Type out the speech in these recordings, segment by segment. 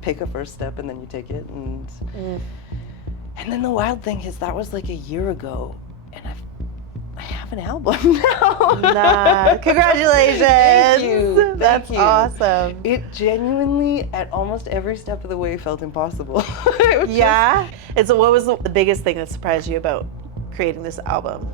pick a first step and then you take it. And then the wild thing is that was like a year ago, and I have an album now. Nah, congratulations. Thank you. That's Thank you. awesome. It genuinely, at almost every step of the way, felt impossible. Yeah? And so what was the biggest thing that surprised you about creating this album?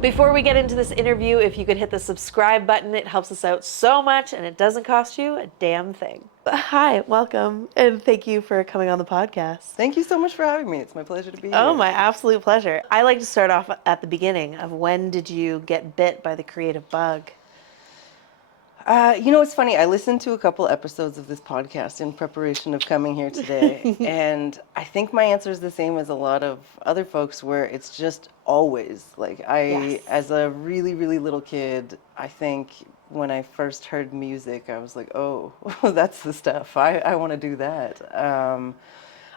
Before we get into this interview, if you could hit the subscribe button, it helps us out so much and it doesn't cost you a damn thing. Hi, welcome, and thank you for coming on the podcast. Thank you so much for having me. It's my pleasure to be here. Oh, my absolute pleasure. I like to start off at the beginning of when did you get bit by the creative bug? It's funny. I listened to a couple episodes of this podcast in preparation of coming here today, and I think my answer is the same as a lot of other folks, where it's just always like Yes. as a really, really little kid, I think when I first heard music, I was like, oh, that's the stuff. I want to do that.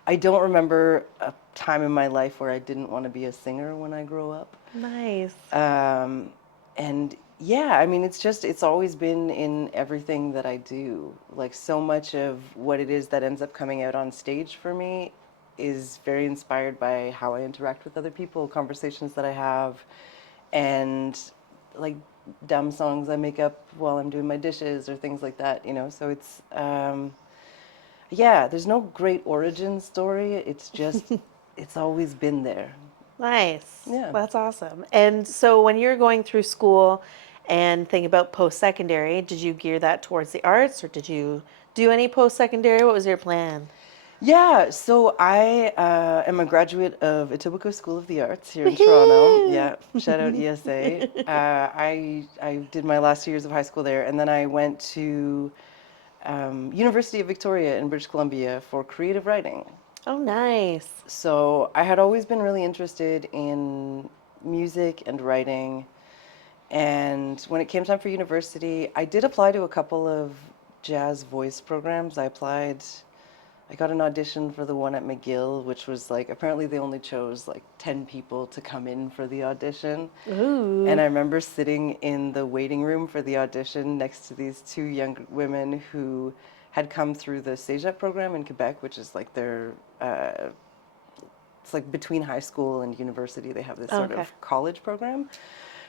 I don't remember a time in my life where I didn't want to be a singer when I grew up. Nice. And yeah, I mean, it's always been in everything that I do. Like, so much of what it is that ends up coming out on stage for me is very inspired by how I interact with other people, conversations that I have, and like dumb songs I make up while I'm doing my dishes or things like that, So it's, yeah, there's no great origin story. It's just, it's always been there. Nice. Yeah. That's awesome. And so when you're going through school and think about post-secondary, did you gear that towards the arts, or did you do any post-secondary? What was your plan? Yeah, so I am a graduate of Etobicoke School of the Arts here in Toronto. Yeah, shout out ESA. I did my last 2 years of high school there, and then I went to University of Victoria in British Columbia for creative writing. Oh, nice. So I had always been really interested in music and writing. And when it came time for university, I did apply to a couple of jazz voice programs. I got an audition for the one at McGill, which was like, apparently they only chose like 10 people to come in for the audition. Ooh. And I remember sitting in the waiting room for the audition next to these two young women who had come through the Cégep program in Quebec, which is like their, it's like between high school and university, they have this sort of college program,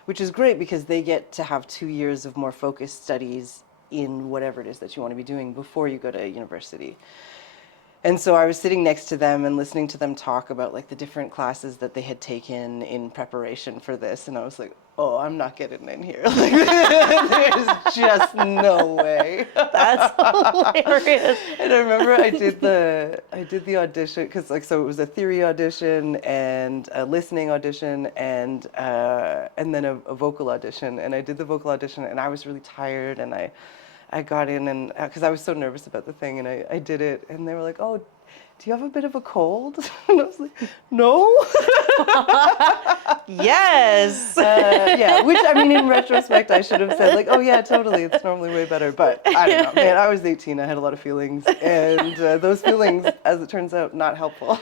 which is great because they get to have 2 years of more focused studies in whatever it is that you want to be doing before you go to university. And so I was sitting next to them and listening to them talk about like the different classes that they had taken in preparation for this. And I was like, oh, I'm not getting in here. Like, there's just no way. That's hilarious. And I remember I did the audition, because like, so it was a theory audition and a listening audition and then a vocal audition. And I did the vocal audition and I was really tired, and I got in, and because I was so nervous about the thing, and I did it, and they were like, oh, do you have a bit of a cold? And I was like, no. Yes. Yeah, which, I mean, in retrospect, I should have said, like, oh, yeah, totally. It's normally way better. But I don't know. Man, I was 18. I had a lot of feelings. And those feelings, as it turns out, not helpful.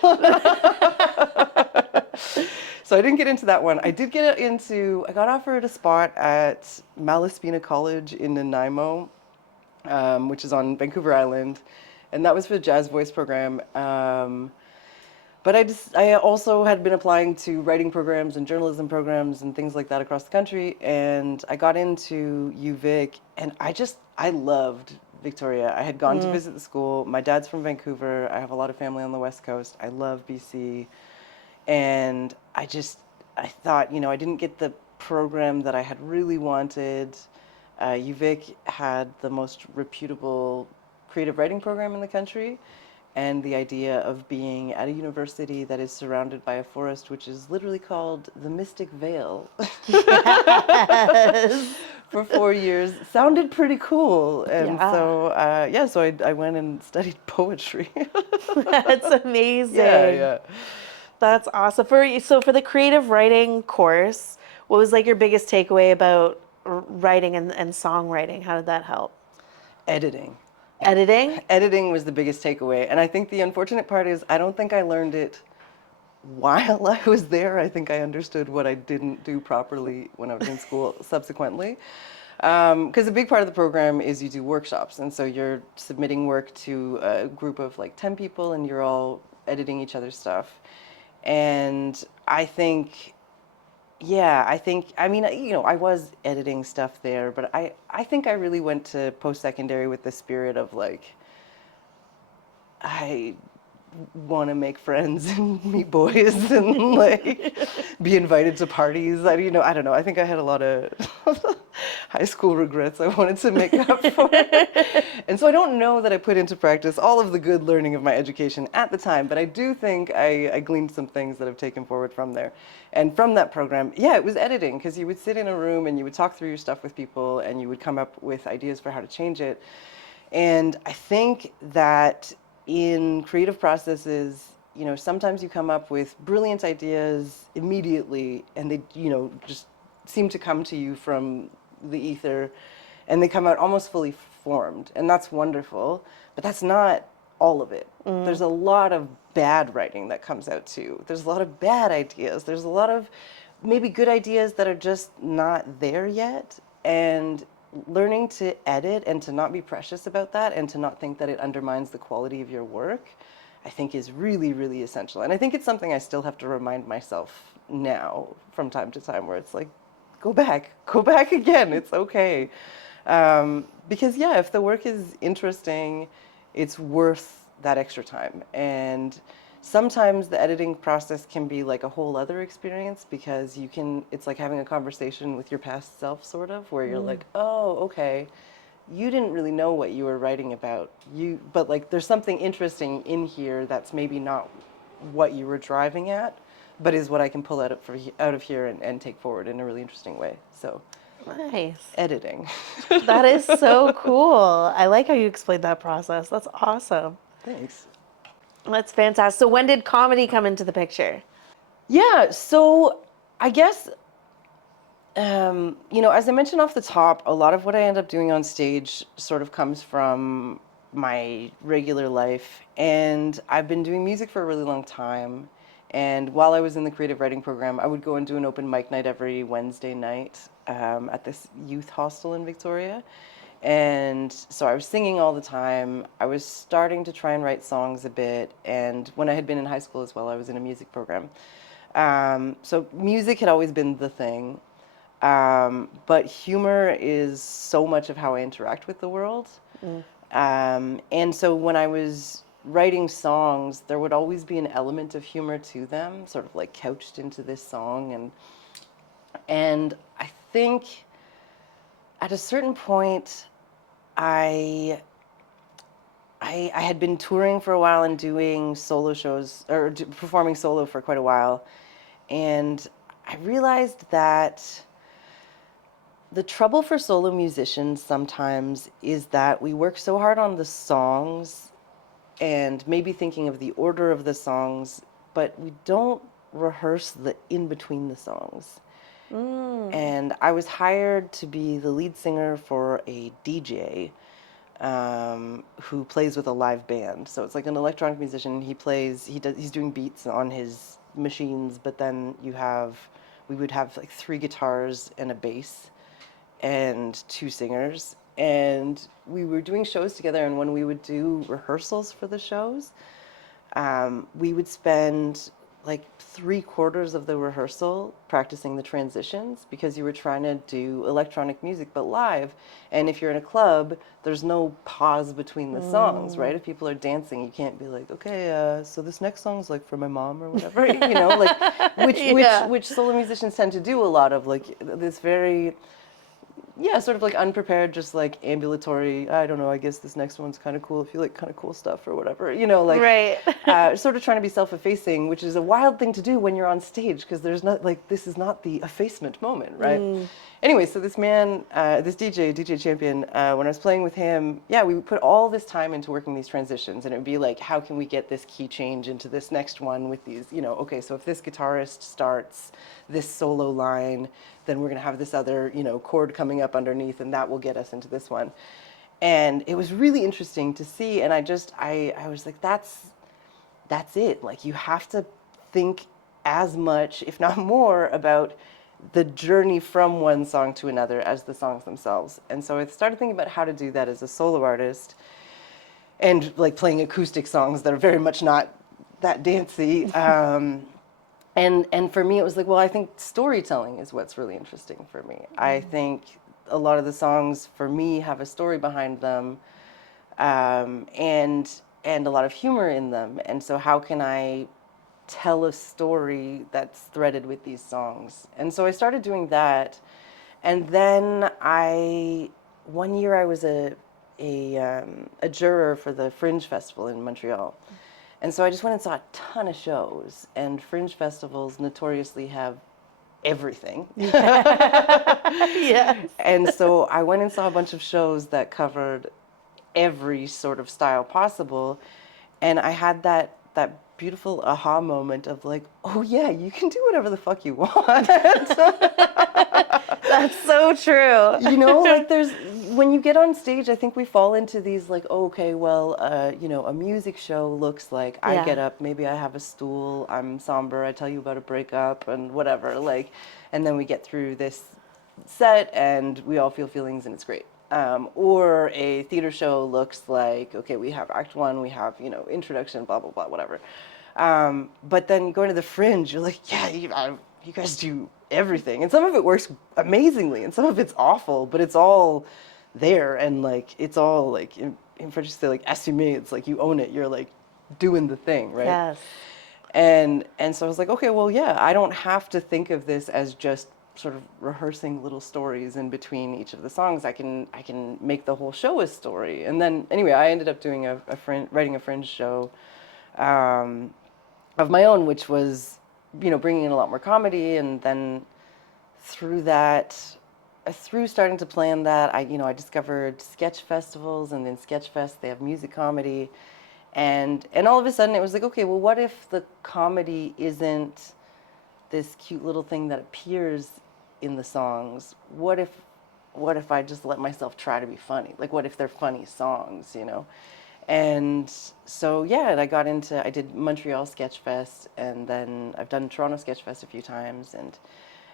So I didn't get into that one. I got offered a spot at Malaspina College in Nanaimo, which is on Vancouver Island. And that was for the jazz voice program. But I also had been applying to writing programs and journalism programs and things like that across the country. And I got into UVic, and I loved Victoria. I had gone to visit the school. My dad's from Vancouver. I have a lot of family on the West Coast. I love BC. And I thought, I didn't get the program that I had really wanted. UVic had the most reputable creative writing program in the country, and the idea of being at a university that is surrounded by a forest, which is literally called the Mystic Vale, Yes. for 4 years, sounded pretty cool. And so I went and studied poetry. That's amazing. Yeah. That's awesome. So for the creative writing course, what was like your biggest takeaway about writing and songwriting? How did that help? Editing. Editing was the biggest takeaway. And I think the unfortunate part is I don't think I learned it while I was there. I think I understood what I didn't do properly when I was in school subsequently. Because a big part of the program is you do workshops. And so you're submitting work to a group of like 10 people and you're all editing each other's stuff. And I think, yeah, I mean, I was editing stuff there, but I think I really went to post-secondary with the spirit of like, I want to make friends and meet boys and like be invited to parties. I don't know. I think I had a lot of high school regrets I wanted to make up for. And so I don't know that I put into practice all of the good learning of my education at the time, but I do think I gleaned some things that I've taken forward from there. And from that program, yeah, it was editing, because you would sit in a room and you would talk through your stuff with people and you would come up with ideas for how to change it. And I think that in creative processes, sometimes you come up with brilliant ideas immediately and they, just seem to come to you from the ether and they come out almost fully formed. And that's wonderful, but that's not all of it. There's a lot of bad writing that comes out too. There's a lot of bad ideas. There's a lot of maybe good ideas that are just not there yet. And learning to edit and to not be precious about that and to not think that it undermines the quality of your work, I think is really, really essential. And I think it's something I still have to remind myself now from time to time, where it's like, go back again, it's okay. Because yeah, if the work is interesting, it's worth that extra time. And sometimes the editing process can be like a whole other experience, because it's like having a conversation with your past self, sort of, where you're like, oh, okay, you didn't really know what you were writing about. But like there's something interesting in here that's maybe not what you were driving at, but is what I can pull out of here and take forward in a really interesting way. So Nice. editing. That is so cool. I like how you explained that process. That's awesome. Thanks. That's fantastic. So when did comedy come into the picture? Yeah, so I guess, as I mentioned off the top, a lot of what I end up doing on stage sort of comes from my regular life. And I've been doing music for a really long time. And while I was in the creative writing program, I would go and do an open mic night every Wednesday night at this youth hostel in Victoria. And so I was singing all the time. I was starting to try and write songs a bit. And when I had been in high school as well, I was in a music program. So music had always been the thing. But humor is so much of how I interact with the world. And so when I was writing songs, there would always be an element of humor to them, sort of like couched into this song. And I think at a certain point, I had been touring for a while and doing solo shows, or performing solo for quite a while. And I realized that the trouble for solo musicians sometimes is that we work so hard on the songs and maybe thinking of the order of the songs, but we don't rehearse the in between the songs. And I was hired to be the lead singer for a DJ who plays with a live band. So it's like an electronic musician. He's doing beats on his machines, but then we would have like 3 guitars and a bass and 2 singers. And we were doing shows together, and when we would do rehearsals for the shows, we would spend like 3/4 of the rehearsal practicing the transitions, because you were trying to do electronic music but live. And if you're in a club, there's no pause between the songs, right? If people are dancing, you can't be like, okay, so this next song's like for my mom or whatever, like which solo musicians tend to do a lot of, like this very, yeah, sort of like unprepared, just like ambulatory, I don't know, I guess this next one's kind of cool if you like kind of cool stuff or whatever, Right. Sort of trying to be self-effacing, which is a wild thing to do when you're on stage, because there's not, like, this is not the effacement moment, right? Anyway, so this man, this DJ Champion, when I was playing with him, yeah, we would put all this time into working these transitions, and it would be like, how can we get this key change into this next one with these, okay, so if this guitarist starts this solo line, then we're going to have this other, chord coming up underneath, and that will get us into this one. And it was really interesting to see, and I was like, that's it. Like, you have to think as much, if not more, about the journey from one song to another as the songs themselves. And so I started thinking about how to do that as a solo artist, and like playing acoustic songs that are very much not that dancey. And for me, it was like, well, I think storytelling is what's really interesting for me. I think a lot of the songs for me have a story behind them, and a lot of humor in them. And so how can I tell a story that's threaded with these songs? And so I started doing that. And then one year I was a juror for the Fringe Festival in Montreal. And so I just went and saw a ton of shows, and Fringe festivals notoriously have everything. Yes. And so I went and saw a bunch of shows that covered every sort of style possible. And I had that beautiful aha moment of like, oh yeah, you can do whatever the fuck you want. That's so true. You know, like when you get on stage, I think we fall into these like, oh, okay, well, you know, a music show looks like I get up, maybe I have a stool, I'm somber, I tell you about a breakup and whatever, like, and then we get through this set and we all feel feelings and it's great. Or a theater show looks like, okay, we have act one, we have, you know, introduction, blah, blah, blah, whatever. But then going to the Fringe, you're like, yeah, you guys do everything. And some of it works amazingly and some of it's awful, but it's all there. And like, it's all like, in French you say like, assumer, it's like you own it. You're like doing the thing, right? Yes. And so I was like, okay, well, yeah, I don't have to think of this as just sort of rehearsing little stories in between each of the songs. I can make the whole show a story. And then anyway, I ended up doing writing a Fringe show of my own, which was, you know, bringing in a lot more comedy. And then through starting to plan that, I discovered sketch festivals, and then Sketchfest, they have music comedy. And all of a sudden it was like, okay, well, what if the comedy isn't this cute little thing that appears in the songs? What if I just let myself try to be funny? Like, what if they're funny songs, you know? And so, yeah, and I did Montreal Sketchfest, and then I've done Toronto Sketchfest a few times.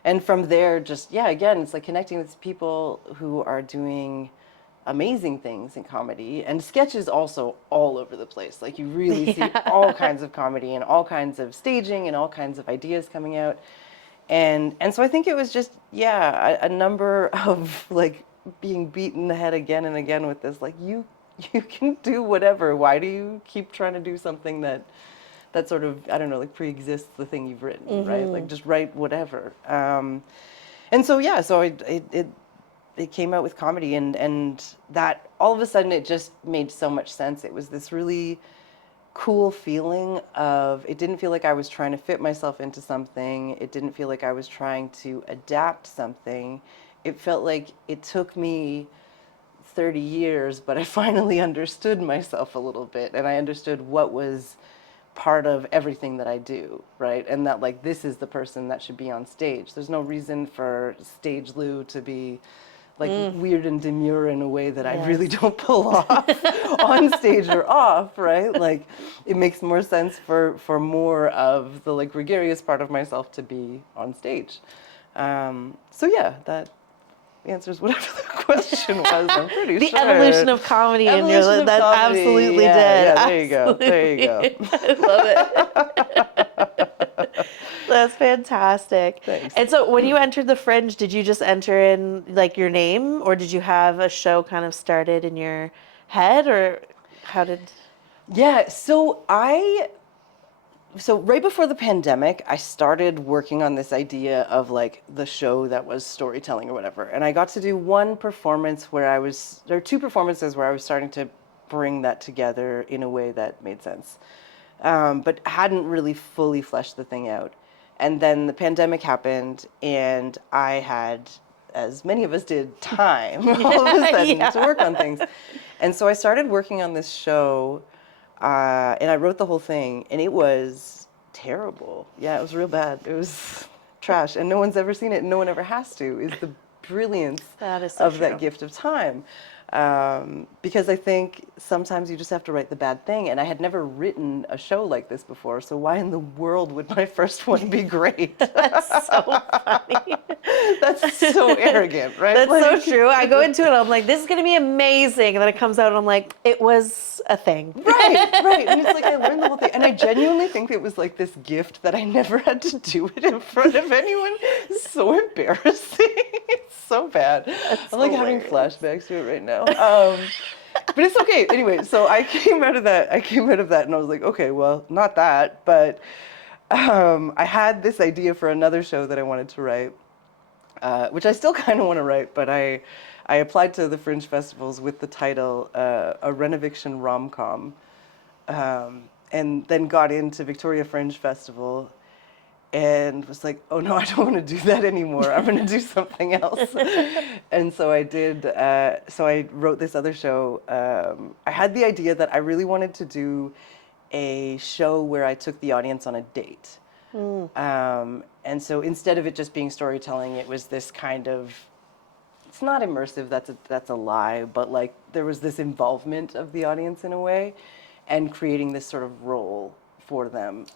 And from there, just, yeah, again, it's like connecting with people who are doing amazing things in comedy. And sketch is also all over the place. Like, you really see all kinds of comedy and all kinds of staging and all kinds of ideas coming out. And so I think it was just, yeah, a number of like being beaten in the head again and again with this, like, you can do whatever. Why do you keep trying to do something that sort of, I don't know, like pre-exists the thing you've written, right? Like, just write whatever. And so, yeah, so it came out with comedy, and that all of a sudden it just made so much sense. It was this really cool feeling of, it didn't feel like I was trying to fit myself into something. It didn't feel like I was trying to adapt something. It felt like it took me 30 years, but I finally understood myself a little bit, and I understood what was part of everything that I do, right? And that, like, this is the person that should be on stage. There's no reason for Stage Lou to be like weird and demure in a way that I really don't pull off on stage or off, right? Like, it makes more sense for more of the like gregarious part of myself to be on stage. So yeah, that answers whatever the question was, I'm pretty The sure. evolution of comedy in your life. That comedy. absolutely did. Yeah, there you go. There you go. I love it. That's fantastic. Thanks. And so when you entered the Fringe, did you just enter in like your name, or did you have a show kind of started in your head, or how did? Yeah, so right before the pandemic, I started working on this idea of like the show that was storytelling or whatever. And I got to do two performances where I was starting to bring that together in a way that made sense. But hadn't really fully fleshed the thing out. And then the pandemic happened, and I had, as many of us did, time all of a sudden to work on things. And so I started working on this show, and I wrote the whole thing, and it was terrible. Yeah, it was real bad. It was trash, and no one's ever seen it, and no one ever has to, is the brilliance That is so of true. that gift of time. Because I think sometimes you just have to write the bad thing. And I had never written a show like this before, so why in the world would my first one be great? That's so funny. That's so arrogant, right? That's so true. I go into it, I'm like, this is going to be amazing. And then it comes out, and I'm like, it was a thing. Right. And it's like I learned the whole thing. And I genuinely think it was like this gift that I never had to do it in front of anyone. It's so embarrassing. It's so bad. I'm like having flashbacks to it right now. But it's okay. Anyway, so I came out of that and I was like, okay, well, not that, but I had this idea for another show that I wanted to write, which I still kind of want to write, but I applied to the Fringe festivals with the title A Renoviction Rom-Com, and then got into Victoria Fringe Festival and was like, oh no, I don't want to do that anymore. I'm going to do something else. And so I did, so I wrote this other show. I had the idea that I really wanted to do a show where I took the audience on a date. And so instead of it just being storytelling, it was this kind of, it's not immersive, that's a lie, but like there was this involvement of the audience in a way and creating this sort of role for them.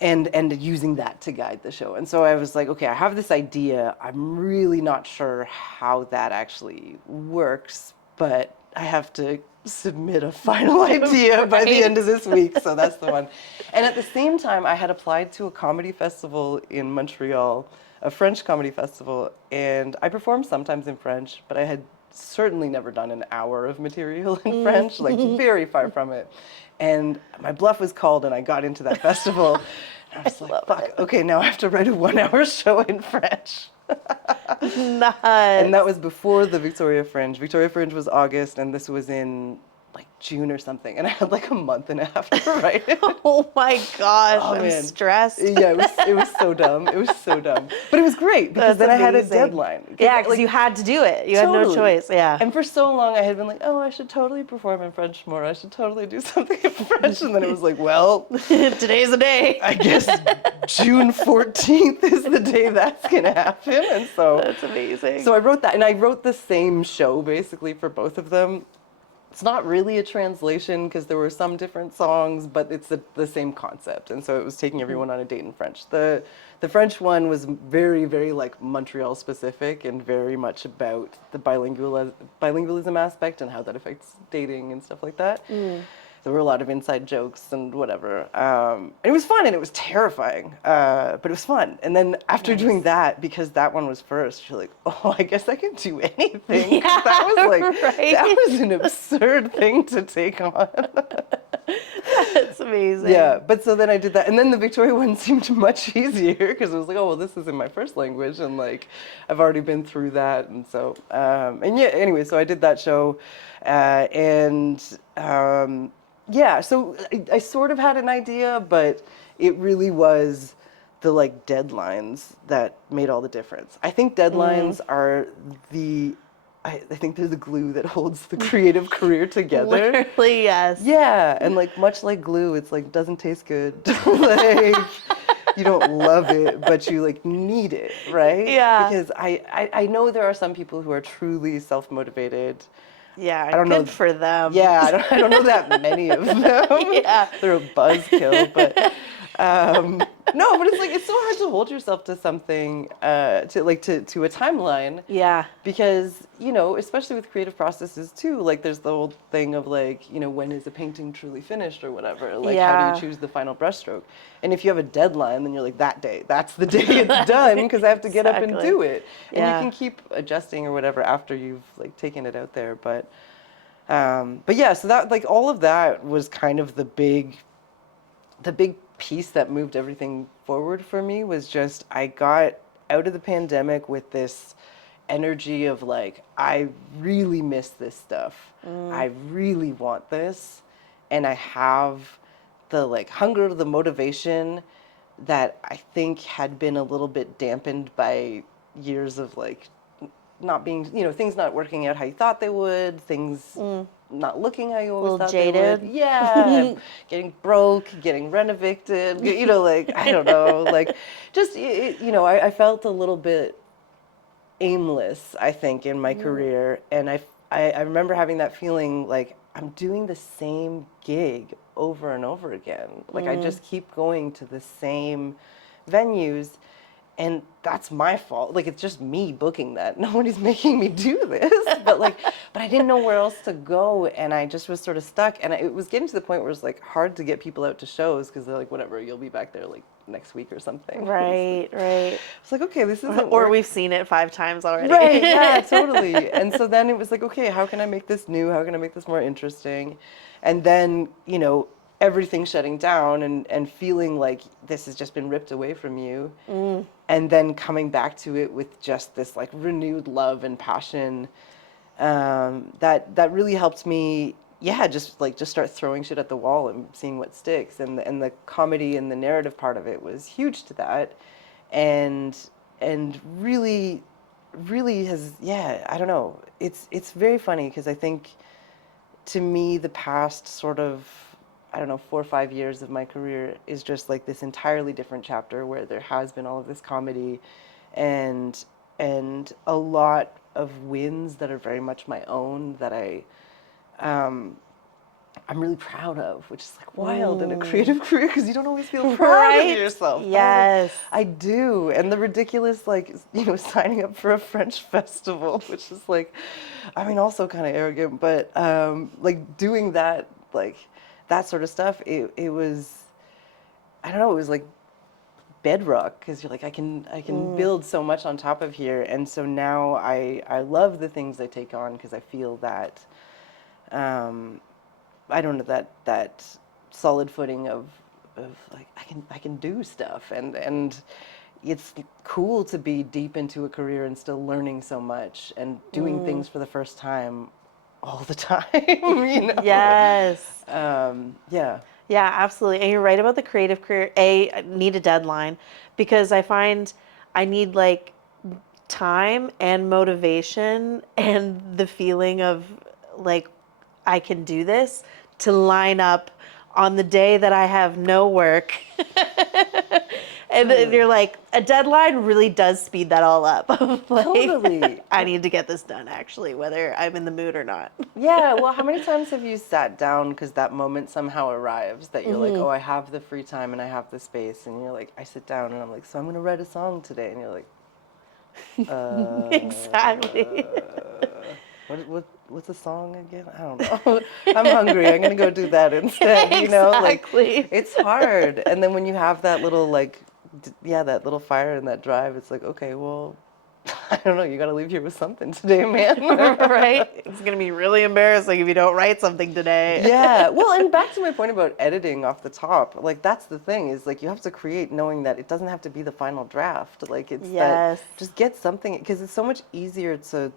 And using that to guide the show. And so I was like, okay, I have this idea. I'm really not sure how that actually works, but I have to submit a final idea by the end of this week. So that's the one. And at the same time, I had applied to a comedy festival in Montreal, a French comedy festival, and I performed sometimes in French, but I had certainly never done an hour of material in French, like very far from it. And my bluff was called, and I got into that festival. And I was like, fuck, okay, now I have to write a 1-hour show in French. Nice. And that was before the Victoria Fringe. Victoria Fringe was August, and this was in like June or something. And I had like a month and a half to write it. Oh my gosh, Oh, I'm man. stressed. Yeah, it was so dumb. It was so dumb. But it was great because That's then I had a amazing. deadline. Yeah, because you had to do it. You had no Totally. choice. Yeah. And for so long I had been like, oh, I should totally perform in French more. I should totally do something in French. And then it was like, well, Today's the day. I guess June 14th is the day that's going to happen. And so That's amazing. So I wrote that, and I wrote the same show basically for both of them. It's not really a translation because there were some different songs, but it's the same concept. And so it was taking everyone on a date in French. The French one was very, very like Montreal specific and very much about the bilingualism aspect and how that affects dating and stuff like that. There were a lot of inside jokes and whatever. And it was fun and it was terrifying, but it was fun. And then after doing that, because that one was first, you're like, oh, I guess I can do anything. Yeah, that was like, right. that was an absurd thing to take on. That's amazing. Yeah, but so then I did that. And then the Victoria one seemed much easier because it was like, oh, well, this is in my first language. And like, I've already been through that. And so, and yeah, anyway, so I did that show. Yeah, so I sort of had an idea, but it really was the like deadlines that made all the difference. I think deadlines are I think they're the glue that holds the creative career together. Literally, yes. Yeah, and like much like glue, it's like doesn't taste good. Like you don't love it, but you like need it, right? Yeah. Because I know there are some people who are truly self-motivated. Yeah, I don't know. good for them. Yeah, I don't know that many of them. Yeah. They're a buzzkill, but no, but it's like it's so hard to hold yourself to something, to a timeline. Yeah. Because, you know, especially with creative processes too, like there's the whole thing of like, you know, when is a painting truly finished or whatever? Like how do you choose the final brushstroke? And if you have a deadline, then you're like, that day, that's the day it's done because I have to get up and Exactly. do it. And Yeah. you can keep adjusting or whatever after you've like taken it out there. But yeah, so that like all of that was kind of the big piece that moved everything forward for me was just I got out of the pandemic with this energy of like I really miss this stuff. I really want this, and I have the like hunger, the motivation that I think had been a little bit dampened by years of like not being, you know, things not working out how you thought they would, things not looking how you always thought jaded. they would. Yeah, getting broke, getting renovated, you know, like, I don't know, like, just, you know, I felt a little bit aimless, I think, in my career, and I I remember having that feeling like I'm doing the same gig over and over again. Like I just keep going to the same venues, and that's my fault. Like it's just me booking that. Nobody's making me do this. But I didn't know where else to go, and I just was sort of stuck. And it was getting to the point where it was like hard to get people out to shows because they're like, whatever, you'll be back there like next week or something. Right. It's like, okay, this isn't Or we've seen it 5 times already. Right, yeah, totally. And so then it was like, okay, how can I make this new? How can I make this more interesting? And then, everything shutting down and feeling like this has just been ripped away from you. And then coming back to it with just this like renewed love and passion. That really helped me, just start throwing shit at the wall and seeing what sticks. And the comedy and the narrative part of it was huge to that. And really has, I don't know. It's very funny because I think to me the past sort of, I don't know, 4 or 5 years of my career is just like this entirely different chapter where there has been all of this comedy and a lot of wins that are very much my own that I'm really proud of, which is like wild in a creative career because you don't always feel proud of yourself. Yes. I do. And the ridiculous, signing up for a French festival, which is also kind of arrogant, but doing that, that sort of stuff, it was, I don't know, it was like bedrock because you're like, I can build so much on top of here. And so now I love the things I take on because I feel that, I don't know, that solid footing of like I can do stuff and it's cool to be deep into a career and still learning so much and doing things for the first time all the time, Yes. Yeah, absolutely. And you're right about the creative career. I need a deadline because I find I need like time and motivation and the feeling of like I can do this to line up on the day that I have no work. And then you're like, a deadline really does speed that all up. Totally. I need to get this done, actually, whether I'm in the mood or not. Yeah, well, how many times have you sat down because that moment somehow arrives that you're like, oh, I have the free time and I have the space, and you're like, I sit down and I'm like, so I'm going to write a song today, and you're like, Exactly. What's the song again? I don't know. I'm hungry. I'm going to go do that instead, Exactly. it's hard. And then when you have that little that little fire and that drive, it's like, okay, well, I don't know, you got to leave here with something today, man. Right? It's going to be really embarrassing if you don't write something today. Yeah. Well, and back to my point about editing off the top, that's the thing is you have to create knowing that it doesn't have to be the final draft. It's Yes. that just get something, because it's so much easier to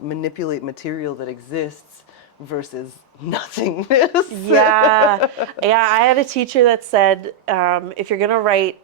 manipulate material that exists versus nothingness. Yeah. I had a teacher that said, if you're going to write,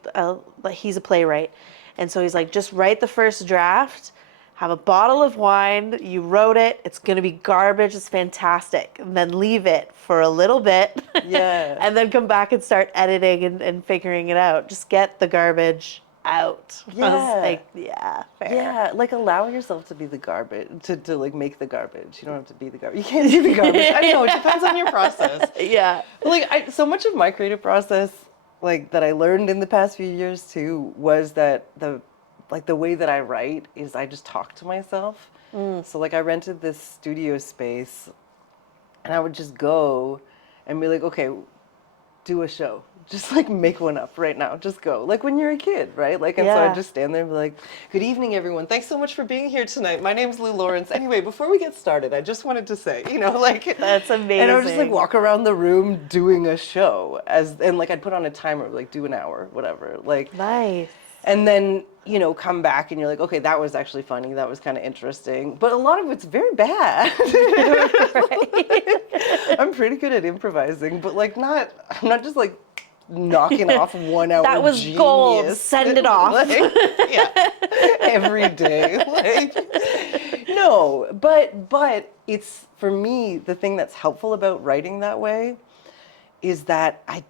he's a playwright. And so he's like, just write the first draft, have a bottle of wine, you wrote it, it's going to be garbage, it's fantastic. And then leave it for a little bit. Yeah. And then come back and start editing and figuring it out. Just get the garbage out. Yeah. I was like, yeah, fair. Yeah, allow yourself to be the garbage, to make the garbage. You don't have to be the garbage. You can't be the garbage. I know, it depends on your process. Yeah. But so much of my creative process, that I learned in the past few years too, was that the way that I write is I just talk to myself. So I rented this studio space and I would just go and be like, okay, do a show. Just make one up right now. Just go. When you're a kid, right? And so I'd just stand there and be like, good evening, everyone. Thanks so much for being here tonight. My name's Laurence. Anyway, before we get started, I just wanted to say, That's amazing. And I would just walk around the room doing a show and I'd put on a timer, do an hour, whatever. Nice. And then, come back and you're like, okay, that was actually funny. That was kind of interesting. But a lot of it's very bad. I'm pretty good at improvising, but I'm not just knocking off 1 hour That was genius. gold. Send it off. Every day. No, but it's, for me, the thing that's helpful about writing that way is that I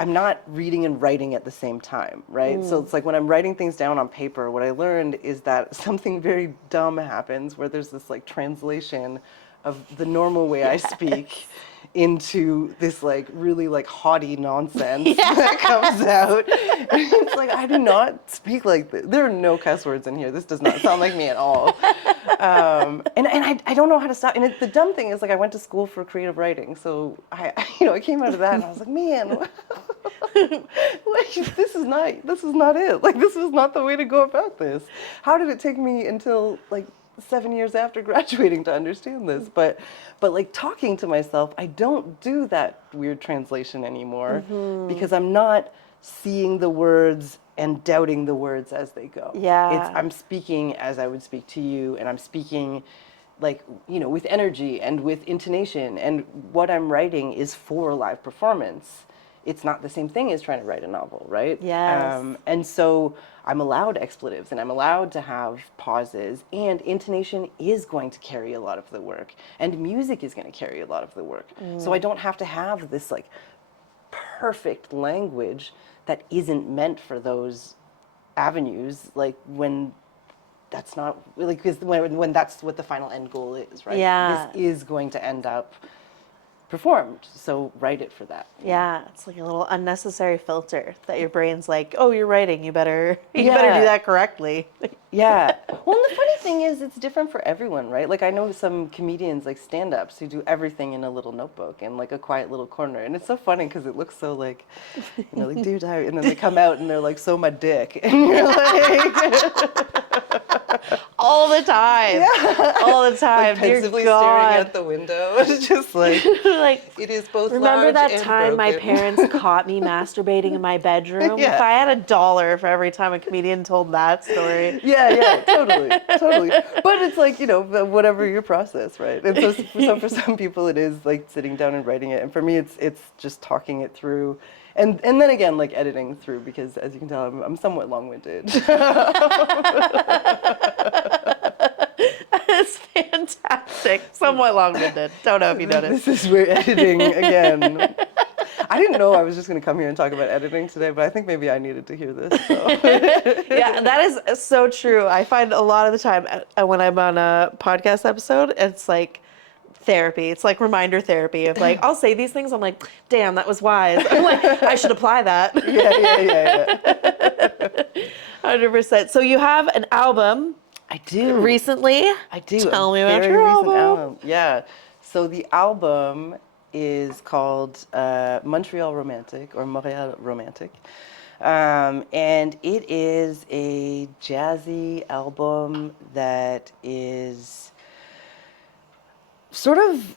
I'm not reading and writing at the same time, right? So it's like when I'm writing things down on paper, what I learned is that something very dumb happens where there's this like translation of the normal way I speak into this like really like haughty nonsense that comes out. It's like I do not speak like this. There are no cuss words in here. This does not sound like me at all. And I don't know how to stop. And the dumb thing is like I went to school for creative writing, so I came out of that and I was like, man, this is not it. Like this is not the way to go about this. How did it take me until like 7 years after graduating to understand this? But like talking to myself, I don't do that weird translation anymore because I'm not seeing the words and doubting the words as they go. Yeah. I'm speaking as I would speak to you, and I'm speaking like, with energy and with intonation, and what I'm writing is for live performance. It's not the same thing as trying to write a novel, right? Yes. And so I'm allowed expletives and I'm allowed to have pauses, and intonation is going to carry a lot of the work, and music is going to carry a lot of the work. So I don't have to have this like perfect language that isn't meant for those avenues, like when that's not really, because when that's what the final end goal is, right? Yeah. This is going to end up performed, so write it for that. Yeah, it's like a little unnecessary filter that your brain's like, oh, you're writing, you better do that correctly. Yeah. Well, and the funny thing is, it's different for everyone, right? Like I know some comedians, like stand-ups, who do everything in a little notebook and like a quiet little corner, and it's so funny because it looks so like, like dude, and then they come out and they're like, so my dick, and you're like. All the time. Yeah. All the time. Like pensively Dear God. staring at the window. It's just like, like, it is both remember large that and time my broken. parents caught me masturbating in my bedroom? Yeah. If I had $1 for every time a comedian told that story. Yeah, totally. But it's like, whatever your process, right? And so for some people it is like sitting down and writing it. And for me it's just talking it through. And then again, like editing through, because as you can tell, I'm somewhat long-winded. That's fantastic. Somewhat long-winded. Don't know if you noticed. This is where editing, again. I didn't know I was just going to come here and talk about editing today, but I think maybe I needed to hear this. So. Yeah, that is so true. I find a lot of the time when I'm on a podcast episode, it's like therapy. It's like reminder therapy of like, I'll say these things. I'm like, damn, that was wise. I'm like, I should apply that. Yeah. 100%. So you have an album. I do. Recently? I do. Tell me a about very your recent album. Yeah. So the album is called Montréal Romantic, or Montréal Romantic. And it is a jazzy album that is sort of,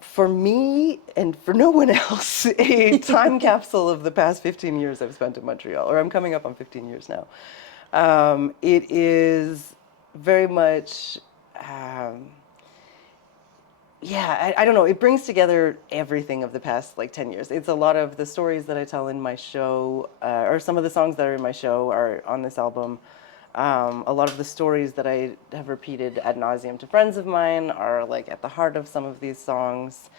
for me and for no one else, a time capsule of the past 15 years I've spent in Montreal, or I'm coming up on 15 years now. It is very much, I don't know, it brings together everything of the past like 10 years. It's a lot of the stories that I tell in my show, or some of the songs that are in my show are on this album. A lot of the stories that I have repeated ad nauseum to friends of mine are like at the heart of some of these songs.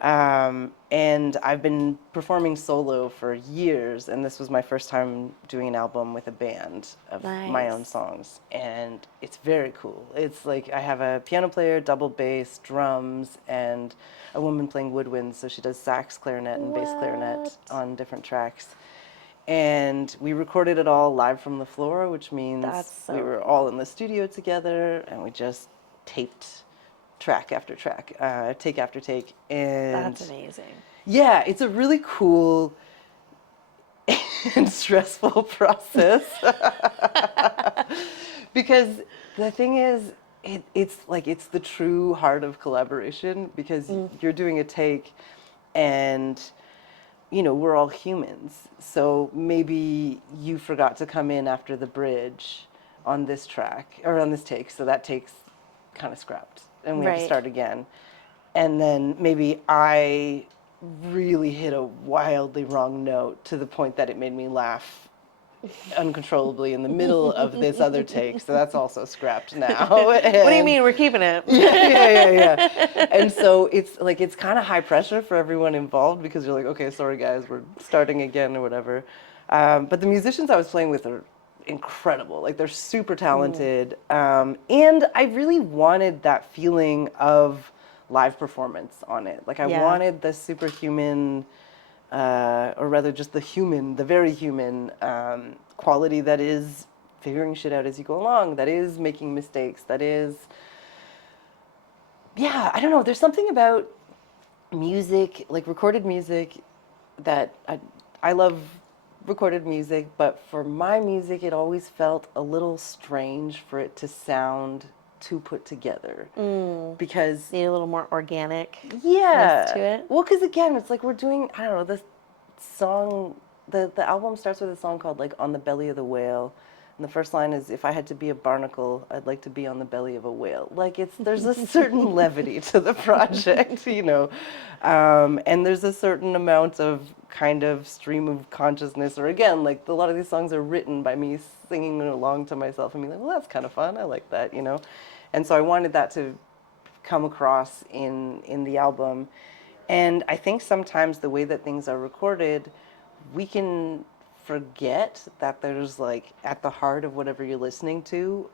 And I've been performing solo for years, and this was my first time doing an album with a band of my own songs, and it's very cool. It's like I have a piano player, double bass, drums, and a woman playing woodwinds, so she does sax, clarinet, and bass clarinet on different tracks. And we recorded it all live from the floor, which means we were all in the studio together, and we just taped track after track, take after take. And that's amazing. Yeah, it's a really cool and stressful process. Because the thing is, it's the true heart of collaboration, because you're doing a take and we're all humans. So maybe you forgot to come in after the bridge on this track or on this take, so that take's kind of scrapped and we have to start again. And then maybe I really hit a wildly wrong note to the point that it made me laugh uncontrollably in the middle of this other take, so that's also scrapped now. What do you And- mean we're keeping it? yeah. And so it's kind of high pressure for everyone involved because you're like, okay, sorry guys, we're starting again or whatever. But the musicians I was playing with are incredible. Like they're super talented, and I really wanted that feeling of live performance on it. Like I Yeah. wanted the superhuman, or rather just the very human quality that is figuring shit out as you go along, that is making mistakes, that is, yeah, I don't know. There's something about music, like recorded music, that I love recorded music, but for my music, it always felt a little strange for it to sound too put together. Because Need a little more organic. yeah. to it. Well, because again, it's like we're doing, I don't know, this song, the album starts with a song called like On the Belly of the Whale. And the first line is, if I had to be a barnacle, I'd like to be on the belly of a whale. Like there's a certain levity to the project, you know. And there's a certain amount of kind of stream of consciousness, or again, like a lot of these songs are written by me singing along to myself and being like, well, that's kind of fun. I like that, you know. And so I wanted that to come across in the album. And I think sometimes the way that things are recorded, we can forget that there's like at the heart of whatever you're listening to,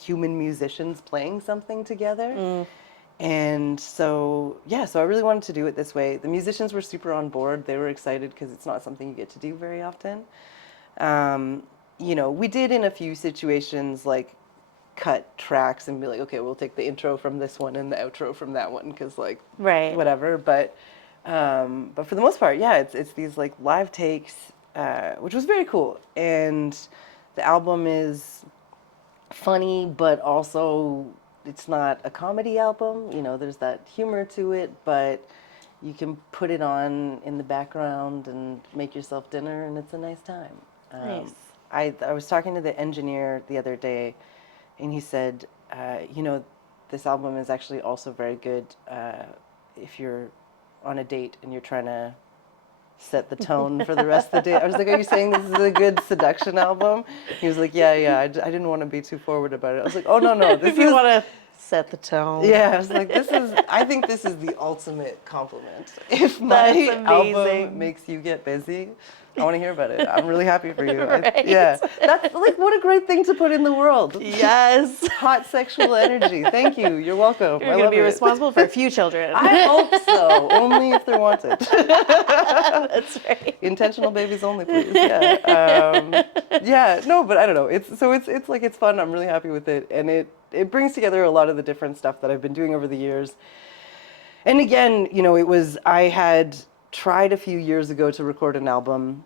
human musicians playing something together. And so, yeah, so I really wanted to do it this way. The musicians were super on board. They were excited because it's not something you get to do very often. You know, we did in a few situations like cut tracks and be like, okay, we'll take the intro from this one and the outro from that one because like Right. whatever. But for the most part, yeah, it's these like live takes, which was very cool. And the album is funny, but also it's not a comedy album. You know, there's that humor to it, but you can put it on in the background and make yourself dinner, and it's a nice time. Nice. I was talking to the engineer the other day, and he said, you know, this album is actually also very good if you're on a date and you're trying to set the tone for the rest of the day. I was like, are you saying this is a good seduction album? He was like, yeah. I didn't want to be too forward about it. I was like, oh, no. This If you is, want to set the tone. yeah, I was like, I think this is the ultimate compliment. If my That's amazing. album makes you get busy, I want to hear about it. I'm really happy for you. Right. Yeah. That's like, what a great thing to put in the world. Yes. Hot sexual energy. Thank you. You're welcome. You're going to be responsible for a few children. I hope so. Only if they're wanted. That's right. Intentional babies only, please. Yeah. Yeah. No, but I don't know. It's like it's fun. I'm really happy with it, and it brings together a lot of the different stuff that I've been doing over the years. And again, you know, I had tried a few years ago to record an album.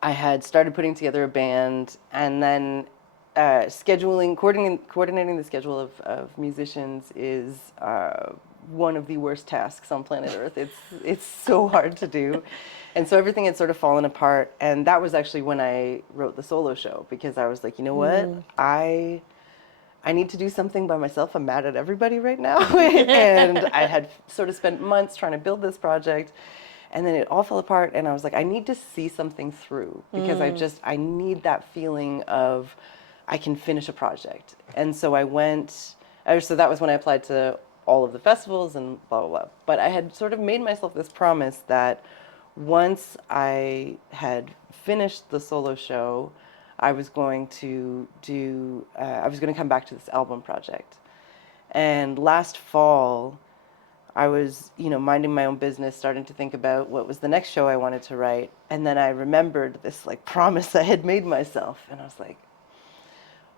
I had started putting together a band, and then coordinating the schedule of musicians is one of the worst tasks on planet Earth. It's so hard to do. And so everything had sort of fallen apart. And that was actually when I wrote the solo show, because I was like, you know what? I need to do something by myself. I'm mad at everybody right now. And I had sort of spent months trying to build this project. And then it all fell apart, and I was like, I need to see something through, because I need that feeling of I can finish a project. And so so that was when I applied to all of the festivals and blah, blah, blah. But I had sort of made myself this promise that once I had finished the solo show, I was going to come back to this album project. And last fall, I was, you know, minding my own business, starting to think about what was the next show I wanted to write. And then I remembered this like promise I had made myself. And I was like,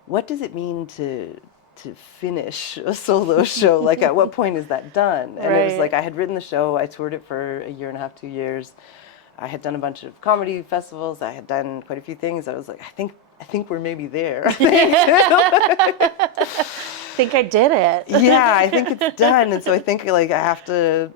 what does it mean to finish a solo show? Like, at what point is that done? And it was like, I had written the show. I toured it for a year and a half, 2 years. I had done a bunch of comedy festivals. I had done quite a few things. I was like, I think we're maybe there. I think I did it. Yeah, I think it's done. And so I think like I have to,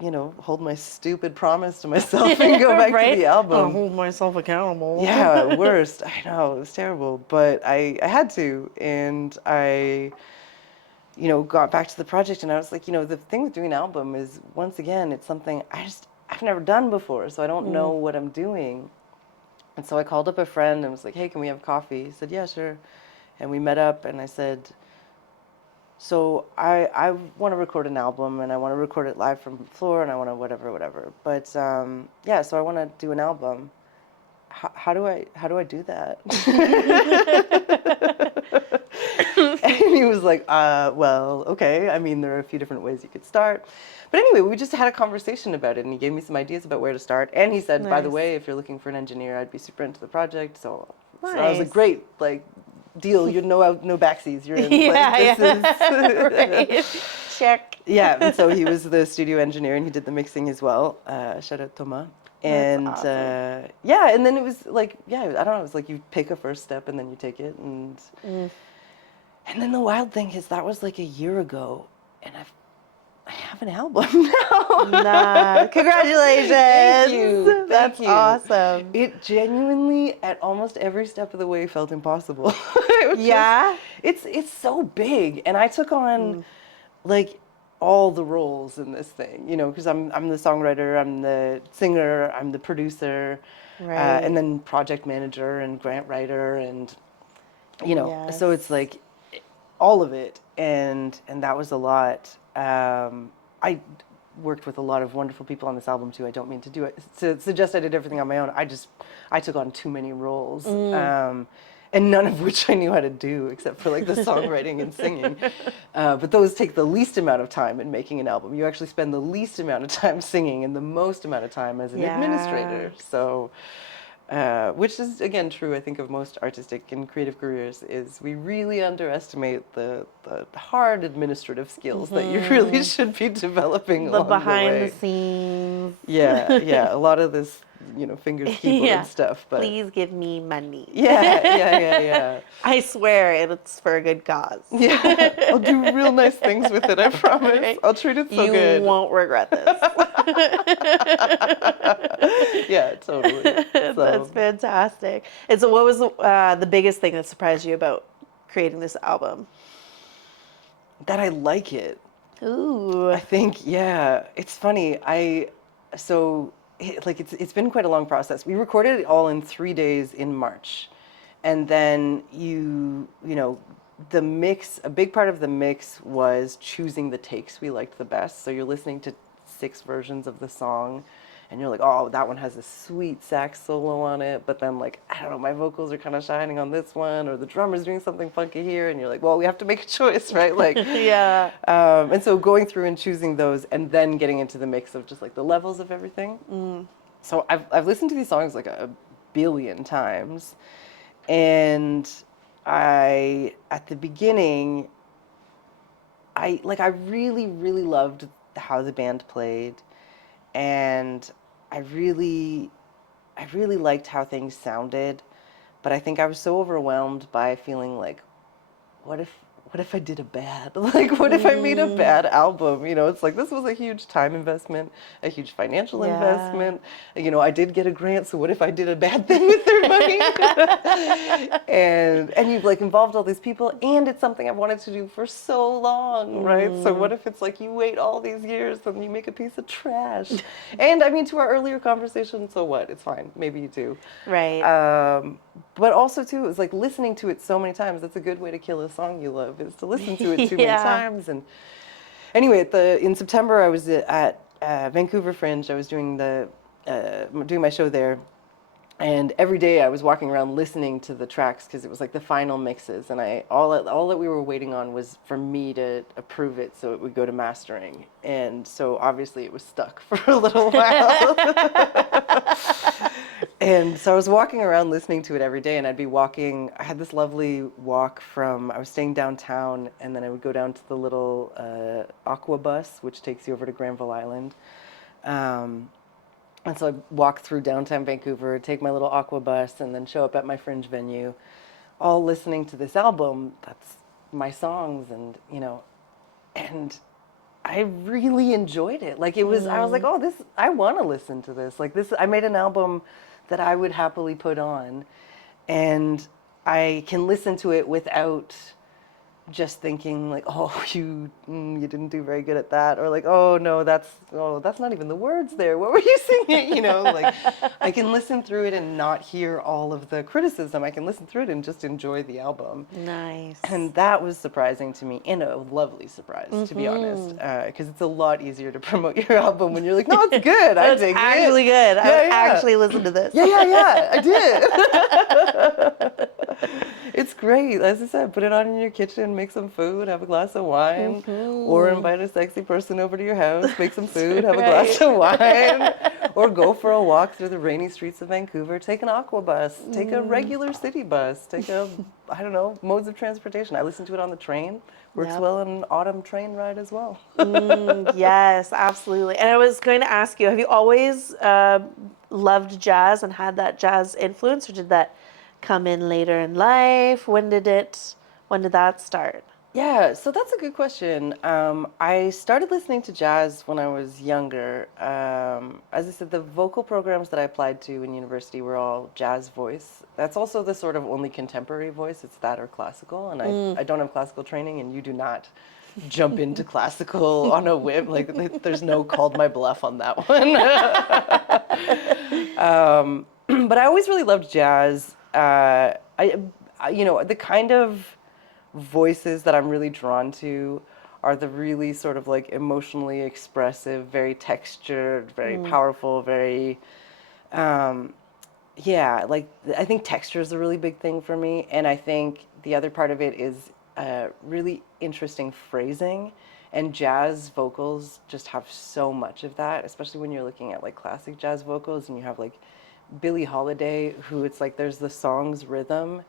you know, hold my stupid promise to myself and go back to the album. I'll hold myself accountable. Yeah, worst. I know, it was terrible. But I had to. And I, you know, got back to the project, and I was like, you know, the thing with doing an album is, once again, it's something I've never done before. So I don't know what I'm doing. And so I called up a friend and was like, hey, can we have coffee? He said, yeah, sure. And we met up and I said, so I want to record an album and I want to record it live from the floor and I want to whatever. But yeah, so I want to do an album. How do I do that? And he was like, well, okay. I mean, there are a few different ways you could start. But anyway, we just had a conversation about it and he gave me some ideas about where to start. And he said, by the Nice. way, if you're looking for an engineer, I'd be super into the project. So I was like, Nice. great, like, deal. You know, no backseas. You're in. Yeah, Like, yeah. this is Right. Check. yeah. And so he was the studio engineer and he did the mixing as well. Shout out Thomas. And awesome. yeah, and then it was like, yeah, I don't know, it was like you pick a first step and then you take it. And then the wild thing is that was like a year ago and I have an album now. Nah. Congratulations. Thank you. That's Thank you. awesome. It genuinely, at almost every step of the way, felt impossible. It was Yeah? it's so big, and I took on like all the roles in this thing, you know, because I'm the songwriter, I'm the singer, I'm the producer, Right. and then project manager and grant writer, and you know, so it's like all of it, and that was a lot. I worked with a lot of wonderful people on this album too. I don't mean to do it to suggest I did everything on my own. I took on too many roles, and none of which I knew how to do except for like the songwriting and singing. But those take the least amount of time in making an album. You actually spend the least amount of time singing and the most amount of time as an administrator. So. Which is again true, I think, of most artistic and creative careers. Is we really underestimate the hard administrative skills that you really should be developing The along behind the way. the scenes. Yeah, a lot of this, you know, fingers keyboard stuff. But please give me money. yeah. I swear it's for a good cause. Yeah, I'll do real nice things with it. I promise. Right. I'll treat it so You good. won't regret this. Yeah, totally. So. That's fantastic. And so, what was the biggest thing that surprised you about creating this album? That I like it. Ooh. I think, yeah, it's funny. It's been quite a long process. We recorded it all in 3 days in March. And then you know, the mix, a big part of the mix was choosing the takes we liked the best. So you're listening to 6 versions of the song and you're like, oh, that one has a sweet sax solo on it, but then like, I don't know, my vocals are kind of shining on this one, or the drummer's doing something funky here, and you're like, well, we have to make a choice, right? Like, Yeah. And so going through and choosing those, and then getting into the mix of just like the levels of everything. So I've listened to these songs like a billion times, and at the beginning, I really, really loved how the band played. And I really liked how things sounded, but I think I was so overwhelmed by feeling like, what if I did a bad, like, what if I made a bad album? You know, it's like, this was a huge time investment, a huge financial investment. You know, I did get a grant, so what if I did a bad thing with their money? and you've like involved all these people, and it's something I've wanted to do for so long, right? So what if it's like you wait all these years and you make a piece of trash? And I mean, to our earlier conversation, so what? It's fine. Maybe you do. Right. But also too, it's like listening to it so many times. That's a good way to kill a song you love, is to listen to it too many times. And anyway, in September, I was at Vancouver Fringe. I was doing my show there, and every day I was walking around listening to the tracks because it was like the final mixes, and all that we were waiting on was for me to approve it so it would go to mastering. And so obviously it was stuck for a little while. And so I was walking around listening to it every day, and I had this lovely walk I was staying downtown, and then I would go down to the little aqua bus, which takes you over to Granville Island. And so I'd walk through downtown Vancouver, take my little aqua bus, and then show up at my Fringe venue, all listening to this album. That's my songs, and, you know, and I really enjoyed it. Like, it was, I was like, oh, I want to listen to this. Like, I made an album that I would happily put on, and I can listen to it without just thinking like, oh, you didn't do very good at that, or like, oh no, that's not even the words there. What were you singing? You know, like I can listen through it and not hear all of the criticism. I can listen through it and just enjoy the album. Nice. And that was surprising to me, and a lovely surprise, to be honest, because it's a lot easier to promote your album when you're like, no, it's good. I That's dig actually it. good. I Yeah. actually listened to this. Yeah, I did. It's great. As I said, put it on in your kitchen, make some food, have a glass of wine, or invite a sexy person over to your house, make some food, have a glass of wine, or go for a walk through the rainy streets of Vancouver, take an aqua bus, take a regular city bus, take a, I don't know, modes of transportation. I listen to it on the train. Works Yep. well in an autumn train ride as well. Yes, absolutely. And I was going to ask you, have you always loved jazz and had that jazz influence, or did that come in later in life? When did that start? Yeah, so that's a good question. I started listening to jazz when I was younger. As I said, the vocal programs that I applied to in university were all jazz voice. That's also the sort of only contemporary voice. It's that or classical, and I don't have classical training, and you do not jump into classical on a whim. Like, there's no called my bluff on that one. But I always really loved jazz. The kind of voices that I'm really drawn to are the really sort of like emotionally expressive, very textured, very powerful, very, like I think texture is a really big thing for me. And I think the other part of it is really interesting phrasing. And jazz vocals just have so much of that, especially when you're looking at like classic jazz vocals and you have like Billie Holiday, who it's like there's the song's rhythm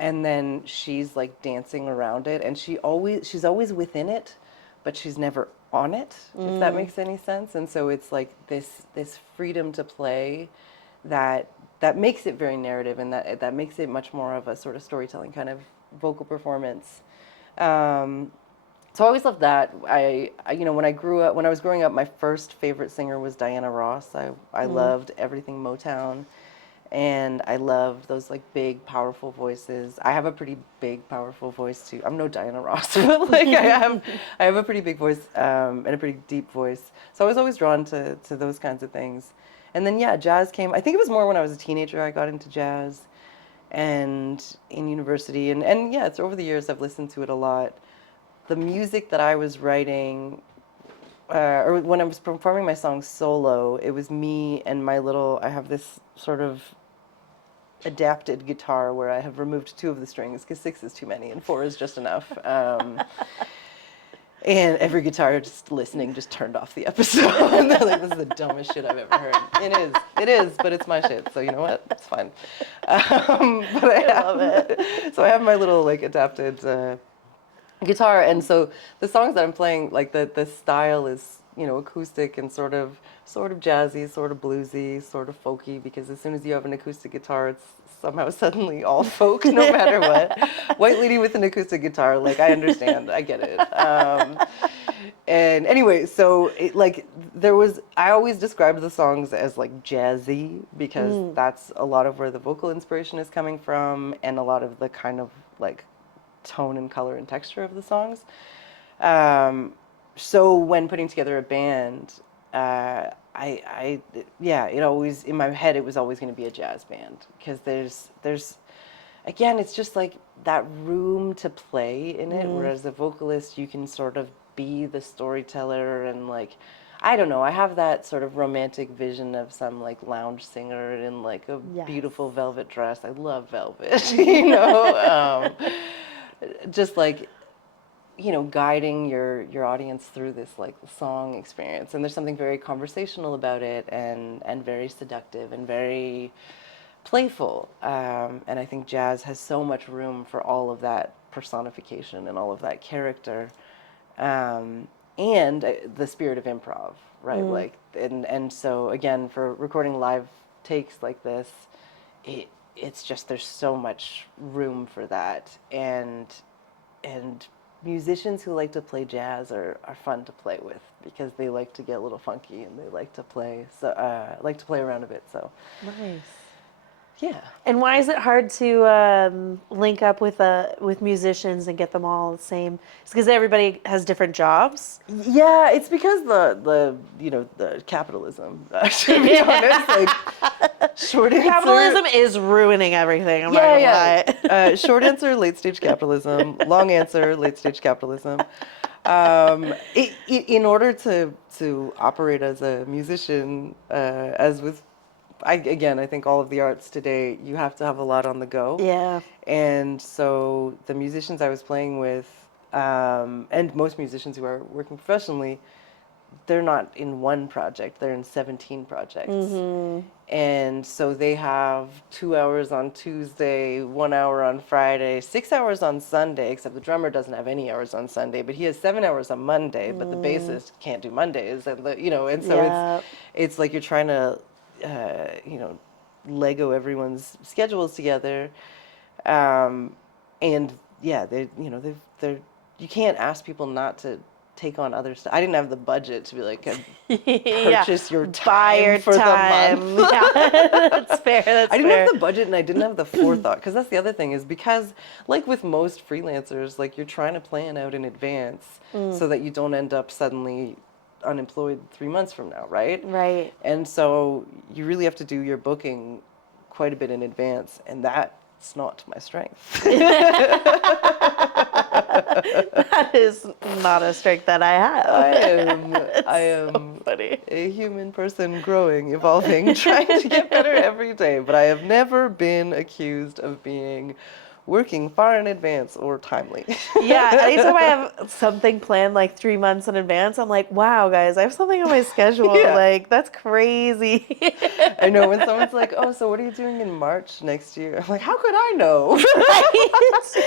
and then she's like dancing around it, and she's always within it, but she's never on it, if that makes any sense. And so it's like this freedom to play that makes it very narrative, and that makes it much more of a sort of storytelling kind of vocal performance. So I always loved that. When I was growing up, my first favorite singer was Diana Ross. I loved everything Motown. And I loved those like big, powerful voices. I have a pretty big, powerful voice too. I'm no Diana Ross, but like I have a pretty big voice and a pretty deep voice. So I was always drawn to those kinds of things. And then jazz came. I think it was more when I was a teenager I got into jazz, and in university, and yeah, it's over the years I've listened to it a lot. The music that I was writing, or when I was performing my songs solo, it was me and I have this sort of adapted guitar where I have removed 2 of the strings because 6 is too many and 4 is just enough. And every guitar just listening just turned off the episode. And they're like, this is the dumbest shit I've ever heard. It is, but it's my shit, so you know what? It's fine. But I love it. So I have my little like adapted guitar, and so the songs that I'm playing, like the style is, acoustic and sort of jazzy, sort of bluesy, sort of folky, because as soon as you have an acoustic guitar, it's somehow suddenly all folk, no matter what. White lady with an acoustic guitar, like I understand, I get it. And anyway, so I always described the songs as like jazzy because that's a lot of where the vocal inspiration is coming from, and a lot of the kind of like tone and color and texture of the songs. So when putting together a band, it always, in my head, it was always going to be a jazz band, because there's again, it's just like that room to play in it, whereas the vocalist, you can sort of be the storyteller, and like, I don't know, I have that sort of romantic vision of some like lounge singer in like a beautiful velvet dress. I love velvet, just like, guiding your audience through this like song experience. And there's something very conversational about it, and very seductive and very playful. And I think jazz has so much room for all of that personification and all of that character, and the spirit of improv, right? Like, and so again, for recording live takes like this, it's just, there's so much room for that, and musicians who like to play jazz are fun to play with, because they like to get a little funky, and they like to play around a bit. So Nice. Yeah. And why is it hard to link up with musicians and get them all the same? It's because everybody has different jobs. Yeah, it's because the capitalism. To be honest, like short answer. Capitalism is ruining everything. I'm not Yeah, gonna lie. Short answer, late stage capitalism. Long answer, late stage capitalism. In order to operate as a musician, as with, I think all of the arts today, you have to have a lot on the go. Yeah. And so the musicians I was playing with, and most musicians who are working professionally, they're not in one project, they're in 17 projects. And so they have 2 hours on Tuesday, 1 hour on Friday, 6 hours on Sunday, except the drummer doesn't have any hours on Sunday, but he has 7 hours on Monday, but the bassist can't do Mondays. And, and so Yeah. it's like you're trying to, Lego everyone's schedules together. And yeah, they're, you can't ask people not to take on other stuff. I didn't have the budget to be like, purchase your time Buy your for time. the month. Yeah, that's fair. That's I didn't fair. have the budget and I didn't have the forethought, because that's the other thing, is because like with most freelancers, like you're trying to plan out in advance so that you don't end up suddenly unemployed 3 months from now, right? Right. And so you really have to do your booking quite a bit in advance, and that's not my strength. That is not a strength that I have. I am So funny. a human person growing, evolving, trying to get better every day, but I have never been accused of being working far in advance or timely. Yeah, anytime I have something planned like 3 months in advance, I'm like, wow, guys, I have something on my schedule. Yeah. Like, that's crazy. I know when someone's like, oh, so what are you doing in March next year? I'm like, how could I know?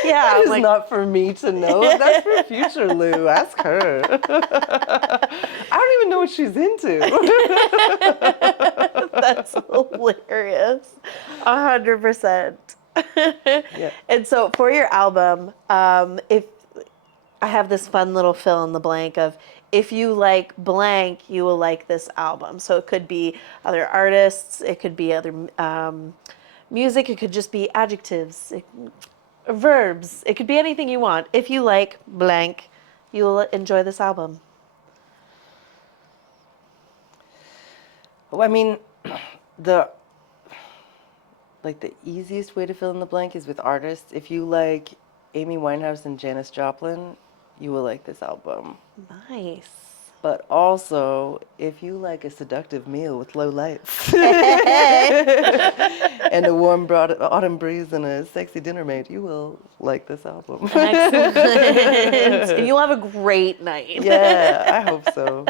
Yeah, That I'm is like, not for me to know. That's for future Lou. Ask her. I don't even know what she's into. that's hilarious. 100%. Yeah. And so for your album, if I have this fun little fill in the blank of, if you like blank, you will like this album. So it could be other artists, it could be other music, it could just be adjectives, verbs, it could be anything you want. If you like blank, you will enjoy this album. Well, I mean, the easiest way to fill in the blank is with artists. If you like Amy Winehouse and Janis Joplin, you will like this album. Nice. But also, if you like a seductive meal with low lights and a warm autumn breeze and a sexy dinner mate, you will like this album. Excellent. And you'll have a great night. Yeah, I hope so.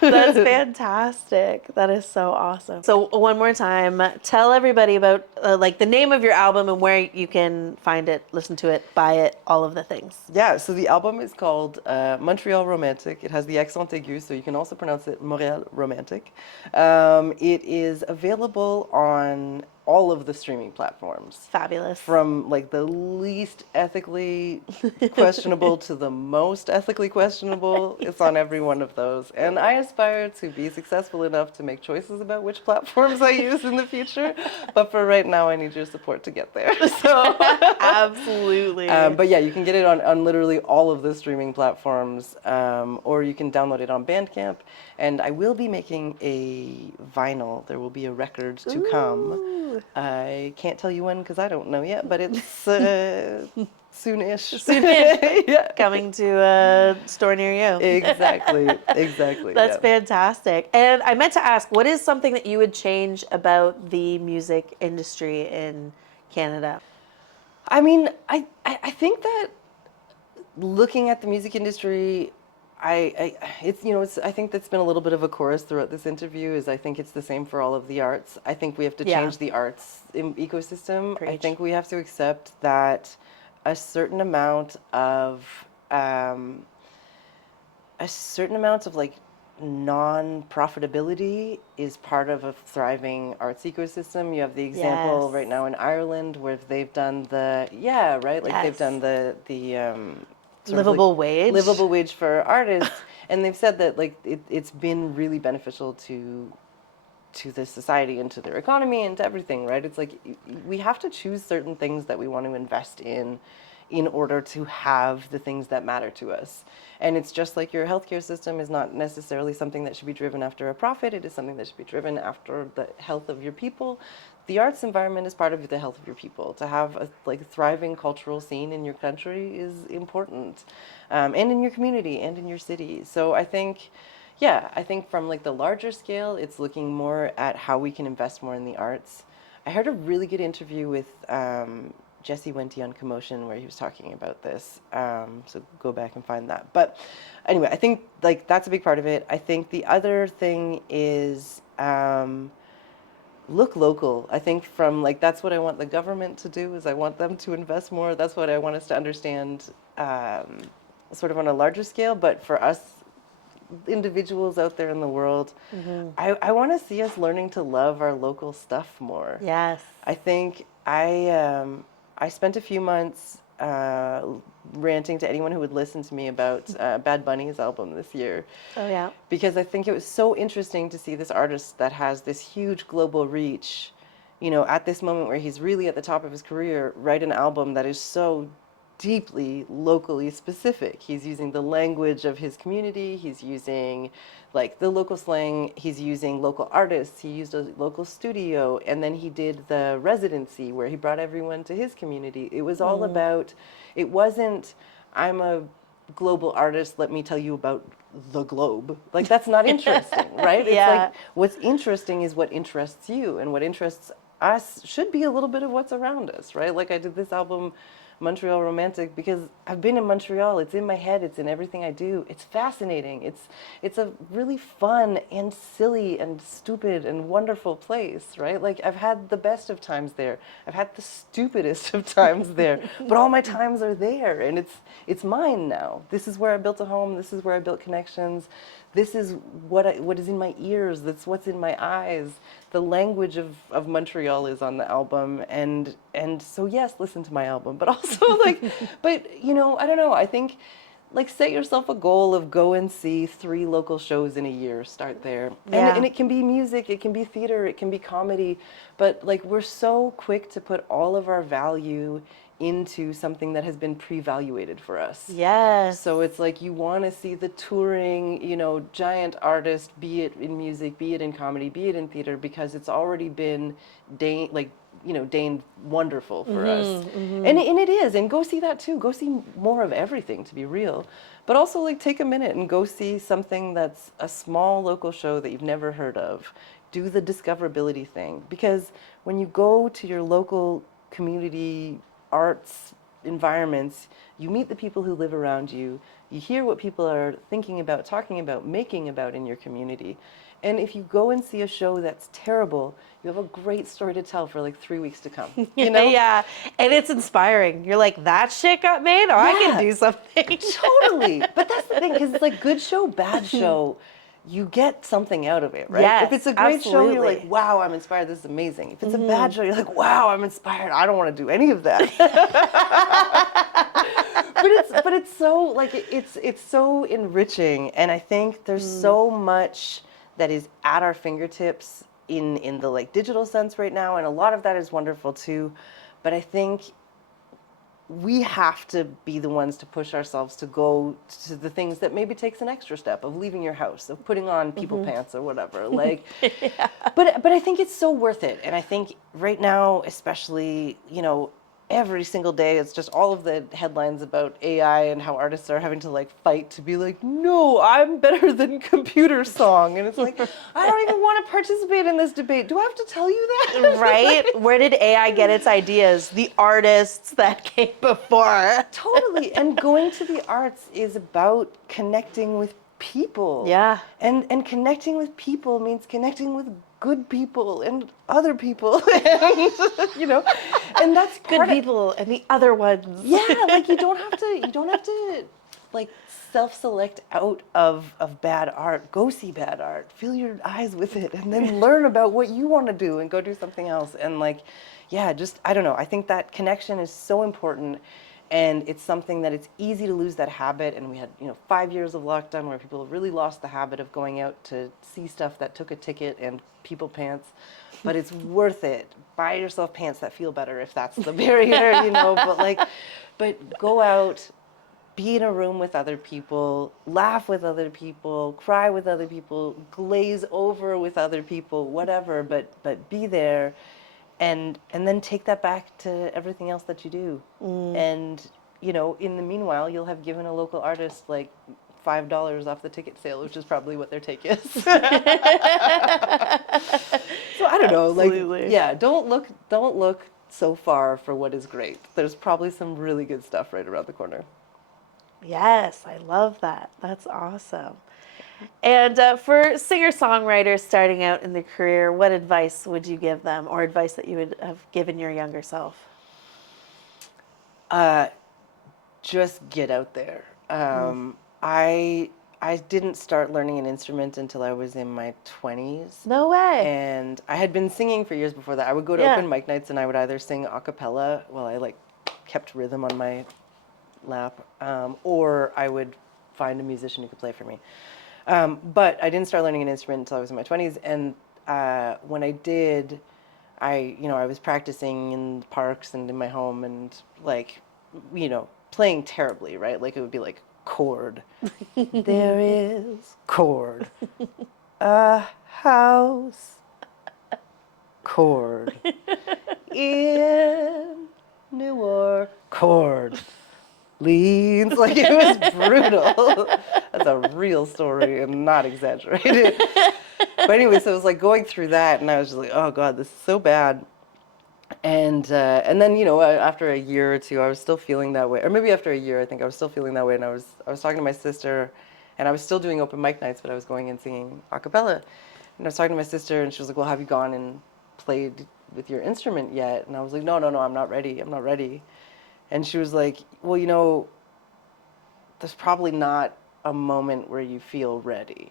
That's fantastic. That is so awesome. So one more time, tell everybody about like the name of your album and where you can find it, listen to it, buy it, all of the things. Yeah, so the album is called Montréal Romantic. It has the accent aigu, so you can also pronounce it Montréal Romantic. It is available on all of the streaming platforms. Fabulous. From like the least ethically questionable to the most ethically questionable. It's on every one of those. And I aspire to be successful enough to make choices about which platforms I use in the future. But for right now, I need your support to get there. So Absolutely. but yeah, you can get it on literally all of the streaming platforms, or you can download it on Bandcamp. And I will be making a vinyl. There will be a record to come. I can't tell you when because I don't know yet, but it's soonish. Soonish. Yeah. Coming to a store near you. Exactly. That's yeah. fantastic. And I meant to ask, what is something that you would change about the music industry in Canada? I mean, I think that looking at the music industry, I think that's been a little bit of a chorus throughout this interview. Is I think it's the same for all of the arts. I think we have to change the arts ecosystem. Preach. I think we have to accept that a certain amount of like non-profitability is part of a thriving arts ecosystem. You have the example Yes. right now in Ireland where they've done they've done the sort of Livable wage. livable wage for artists, and they've said that like it's been really beneficial to to the society and to their economy and to everything, right? It's like we have to choose certain things that we want to invest in order to have the things that matter to us. And it's just like your healthcare system is not necessarily something that should be driven after a profit. It is something that should be driven after the health of your people. The arts environment is part of the health of your people. To have a thriving cultural scene in your country is important, and in your community and in your city. So I think, yeah, I think from like the larger scale, it's looking more at how we can invest more in the arts. I heard a really good interview with Jesse Wente on Commotion where he was talking about this. So go back and find that. But anyway, I think like that's a big part of it. I think the other thing is look local. I think from like that's what I want the government to do is I want them to invest more. That's what I want us to understand sort of on a larger scale. But for us individuals out there in the world, I want to see us learning to love our local stuff more. Yes. I think I spent a few months ranting to anyone who would listen to me about Bad Bunny's album this year. Oh, yeah. Because I think it was so interesting to see this artist that has this huge global reach, you know, at this moment where he's really at the top of his career, write an album that is so deeply locally specific. He's using the language of his community. He's using like the local slang. He's using local artists. He used a local studio. And then he did the residency where he brought everyone to his community. It was all about, it wasn't, I'm a global artist, let me tell you about the globe. Like that's not interesting, right? Yeah. It's like what's interesting is what interests you, and what interests us should be a little bit of what's around us, right? Like I did this album Montréal Romantic because I've been in Montreal. It's in my head. It's in everything I do. It's fascinating. It's a really fun and silly and stupid and wonderful place, right? Like I've had the best of times there. I've had the stupidest of times there, but all my times are there, and it's mine now. This is where I built a home. This is where I built connections. This is what is in my ears. That's what's in my eyes. The language of Montreal is on the album, and so yes, listen to my album, but also like, but you know, I don't know. I think like set yourself a goal of go and see 3 local shows in a year. Start there, and it can be music, it can be theater, it can be comedy, but like we're so quick to put all of our value into something that has been pre-evaluated for us. Yes. So it's like you want to see the touring, you know, giant artist, be it in music, be it in comedy, be it in theater, because it's already been deigned wonderful for us. And it is. And go see that too. Go see more of everything, to be real. But also like take a minute and go see something that's a small local show that you've never heard of. Do the discoverability thing, because when you go to your local community arts environments, you meet the people who live around you, you hear what people are thinking about, talking about, making about in your community. And if you go and see a show that's terrible, you have a great story to tell for like 3 weeks to come. You know? Yeah. And it's inspiring. You're like, that shit got made? Or I can do something. Totally. But that's the thing, because it's like good show, bad show, you get something out of it, right? Yes, if it's a great show, you're like, absolutely. wow, I'm inspired. This is amazing. If it's a bad show, you're like, wow, I'm inspired. I don't want to do any of that. but it's so like it's so enriching, and I think there's so much that is at our fingertips in the like digital sense right now, and a lot of that is wonderful too. But I think we have to be the ones to push ourselves to go to the things that maybe takes an extra step of leaving your house, of putting on people pants or whatever. Like, but I think it's so worth it. And I think right now, especially, you know, every single day, it's just all of the headlines about AI and how artists are having to like fight to be like, no, I'm better than computer song. And it's like, I don't even want to participate in this debate. Do I have to tell you that? Right? Where did AI get its ideas? The artists that came before. Totally. And going to the arts is about connecting with people. Yeah. And connecting with people means connecting with good people and other people. And, you know, and that's Good people and the other ones. Yeah, like you don't have to like self-select out of bad art. Go see bad art. Fill your eyes with it, and then learn about what you want to do and go do something else. And like, yeah, just I don't know. I think that connection is so important. And it's something that it's easy to lose that habit. And we had, 5 years of lockdown where people really lost the habit of going out to see stuff that took a ticket and people pants. But it's worth it. Buy yourself pants that feel better if that's the barrier, but go out, be in a room with other people, laugh with other people, cry with other people, glaze over with other people, whatever, but be there. And then take that back to everything else that you do. And, in the meanwhile, you'll have given a local artist like $5 off the ticket sale, which is probably what their take is. So I don't know, Absolutely. don't look so far for what is great. There's probably some really good stuff right around the corner. Yes, I love that. That's awesome. And for singer-songwriters starting out in their career, what advice would you give them, or advice that you would have given your younger self? Just get out there. I didn't start learning an instrument until I was in my 20s. No way. And I had been singing for years before that. I would go to open mic nights and I would either sing a cappella while I kept rhythm on my lap, or I would find a musician who could play for me. But I didn't start learning an instrument until I was in my 20s. And when I did, I was practicing in parks and in my home and playing terribly, right? Like it would be like chord. There is chord. A house. Chord. In New Orleans. Chord. Leans. Like it was brutal. That's a real story and not exaggerated. But anyway, so it was like going through that and I was just like, oh God, this is so bad. And then, after a year or two, I was still feeling that way. Or maybe after a year, I think I was still feeling that way. And I was talking to my sister, and I was still doing open mic nights, but I was going and singing a cappella. And I was talking to my sister, and she was like, well, have you gone and played with your instrument yet? And I was like, no, I'm not ready. I'm not ready. And she was like, well, there's probably not a moment where you feel ready.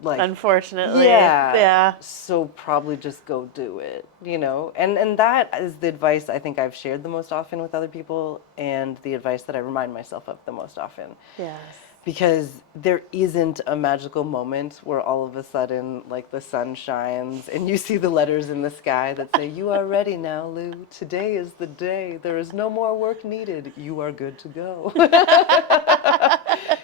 Unfortunately. Yeah. Yeah. So probably just go do it, And that is the advice I think I've shared the most often with other people and the advice that I remind myself of the most often. Yes. Because there isn't a magical moment where all of a sudden, the sun shines and you see the letters in the sky that say, you are ready now, Lou. Today is the day. There is no more work needed. You are good to go.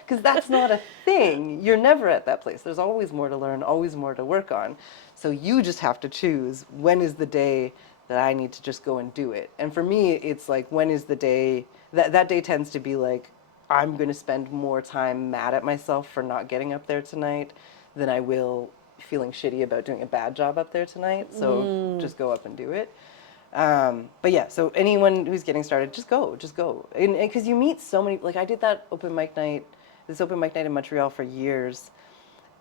Because that's not a thing. You're never at that place. There's always more to learn, always more to work on. So you just have to choose when is the day that I need to just go and do it. And for me, it's like, when is the day, that day tends to be like, I'm going to spend more time mad at myself for not getting up there tonight than I will feeling shitty about doing a bad job up there tonight. So just go up and do it. But yeah, so anyone who's getting started, just go. And because you meet so many, I did this open mic night in Montreal for years.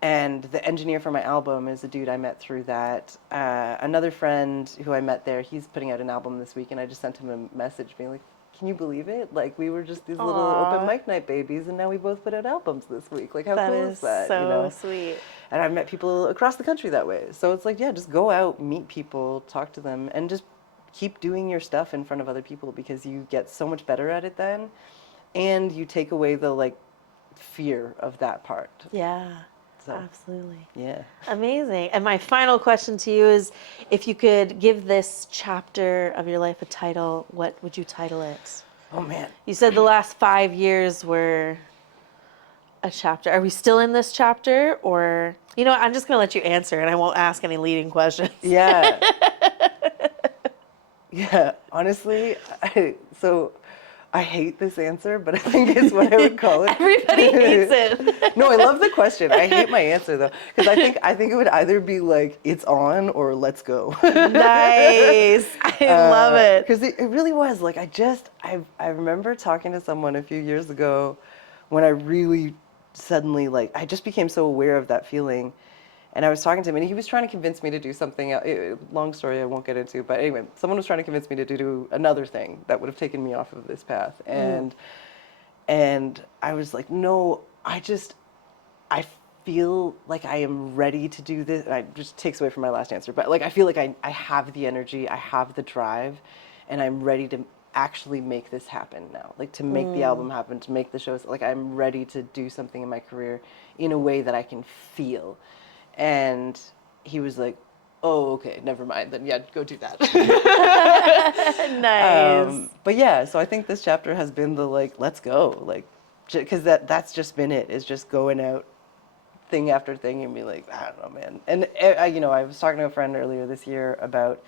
And the engineer for my album is a dude I met through that. Another friend who I met there, he's putting out an album this week, and I just sent him a message being like, can you believe it? We were just these little open mic night babies, and now we both put out albums this week. How cool is that? So sweet. And I've met people across the country that way. So it's just go out, meet people, talk to them, and just keep doing your stuff in front of other people because you get so much better at it then, and you take away the fear of that part. Yeah. So, absolutely. Yeah. Amazing. And my final question to you is, if you could give this chapter of your life a title, what would you title it? Oh, man. You said the last 5 years were a chapter. Are we still in this chapter? Or, I'm just going to let you answer and I won't ask any leading questions. Yeah. Yeah. Honestly, I hate this answer, but I think it's what I would call it. Everybody hates it. No, I love the question. I hate my answer though, because I think it would either be it's on or let's go. Nice. I love it. Because it really was I remember talking to someone a few years ago when I really suddenly I just became so aware of that feeling. And I was talking to him, and he was trying to convince me to do something. Long story, I won't get into. But anyway, someone was trying to convince me to do another thing that would have taken me off of this path. And I was like, no, I feel like I am ready to do this. And it just takes away from my last answer. But I feel like I have the energy, I have the drive, and I'm ready to actually make this happen now, like to make the album happen, to make the shows. Like I'm ready to do something in my career in a way that I can feel. And he was like, oh, okay, never mind. Then yeah, go do that. Nice. But yeah, so I think this chapter has been the like, let's go, like, because that's just been it. Is just going out, thing after thing, and be like, I don't know, man. And you know, I was talking to a friend earlier this year about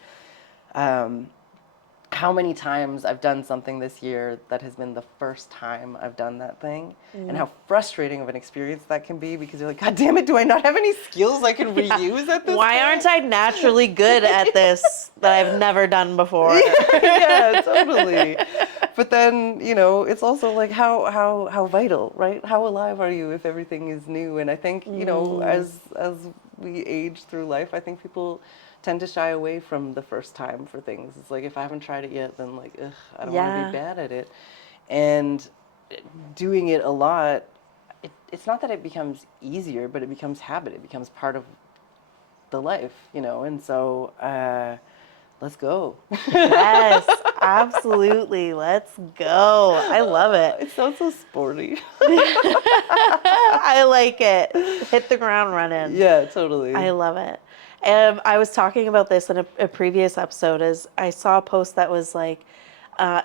how many times I've done something this year that has been the first time I've done that thing, and how frustrating of an experience that can be, because you're like, God damn it, do I not have any skills I can reuse at this Why point? aren't I naturally good at this that I've never done before? Yeah, totally. But then, you know, it's also like how vital, right? How alive are you if everything is new? And I think, you know, as we age through life, I think people tend to shy away from the first time for things. It's like, if I haven't tried it yet, then like, ugh, I don't want to be bad at it. And doing it a lot, it's not that it becomes easier, but it becomes habit. It becomes part of the life, you know? And so, let's go. Yes, absolutely. Let's go. I love it. It sounds so sporty. I like it. Hit the ground running. Yeah, totally. I love it. I was talking about this in a previous episode. As I saw a post that was like,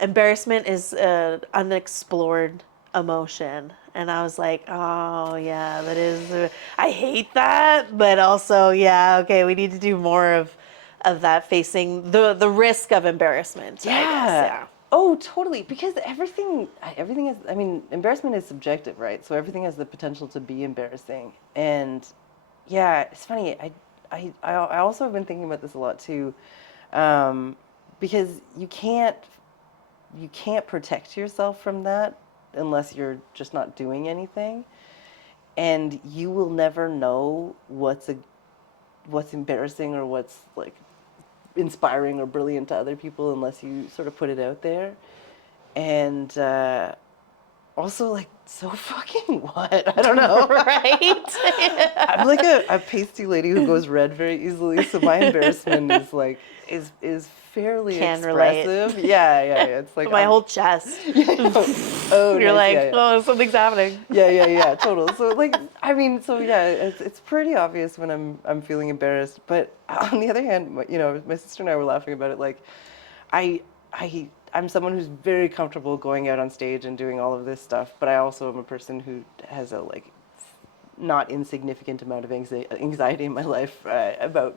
embarrassment is an unexplored emotion. And I was like, oh, yeah, that is, I hate that. But also, yeah, okay, we need to do more of that, facing the risk of embarrassment. Yeah. I guess, yeah. Oh, totally. Because everything is, I mean, embarrassment is subjective, right? So everything has the potential to be embarrassing. And yeah, it's funny. I also have been thinking about this a lot too, because you can't protect yourself from that unless you're just not doing anything, and you will never know what's embarrassing or what's like inspiring or brilliant to other people unless you sort of put it out there. And also, like, so fucking what? I don't know. Right? I'm like a pasty lady who goes red very easily, so my embarrassment is like is fairly Can relate. expressive. Yeah. It's like My whole chest. oh, You're nice, like, yeah. oh, something's happening. Yeah, total. So like, I mean, so yeah, it's pretty obvious when I'm feeling embarrassed. But on the other hand, you know, my sister and I were laughing about it. Like, I'm someone who's very comfortable going out on stage and doing all of this stuff, but I also am a person who has a like not insignificant amount of anxiety in my life about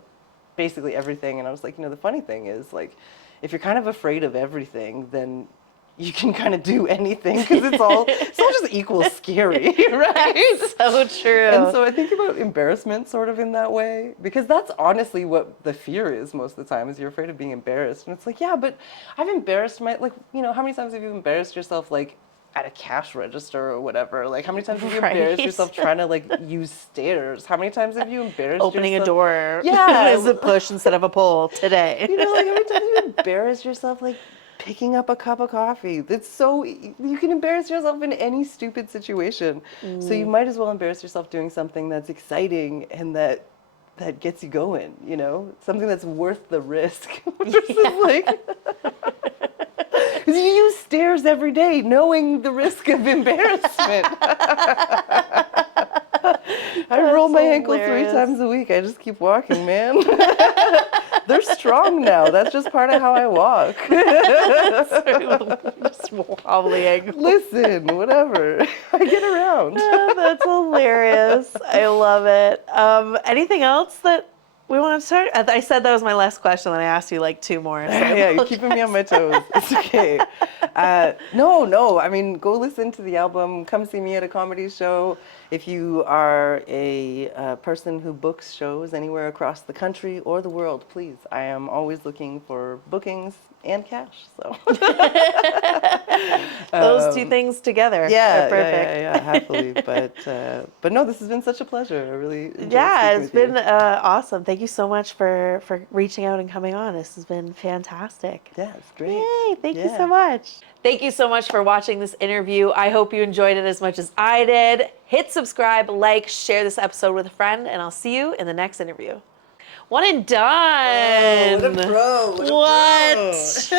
basically everything. And I was like, you know, the funny thing is, like, if you're kind of afraid of everything, then you can kind of do anything, because it's all just equal scary, right? So true. And so I think about embarrassment sort of in that way, because that's honestly what the fear is most of the time, is you're afraid of being embarrassed. And it's like, yeah, but I've embarrassed like, you know, how many times have you embarrassed yourself, like, at a cash register or whatever? Like, how many times have you embarrassed yourself trying to, like, use stairs? How many times have you embarrassed Opening yourself? a door. Yeah. Is a push instead of a pull today. You know, like, how many times have you embarrassed yourself, like, picking up a cup of coffee? It's so, you can embarrass yourself in any stupid situation. So you might as well embarrass yourself doing something that's exciting and that gets you going, you know? Something that's worth the risk. Versus like, you use stairs every day knowing the risk of embarrassment. I roll my ankle 3 times a week. I just keep walking, man. They're strong now. That's just part of how I walk. Just wobbly ankle. Listen, whatever. I get around. That's hilarious. I love it. Anything else that we want to talk? I said that was my last question, and I asked you like 2 more. So Yeah, you're keeping me on my toes. It's okay. No. I mean, go listen to the album. Come see me at a comedy show. If you are a person who books shows anywhere across the country or the world, please. I am always looking for bookings and cash. So those 2 things together. Yeah, are perfect. yeah, happily. But no, this has been such a pleasure. I really enjoyed Yeah, speaking it's with been you. awesome. Thank you so much for reaching out and coming on. This has been fantastic. Yeah, it's great. Yay, thank you Yeah. so much. Thank you so much for watching this interview. I hope you enjoyed it as much as I did. Hit subscribe, like, share this episode with a friend, and I'll see you in the next interview. One and done. Oh, what a pro. What?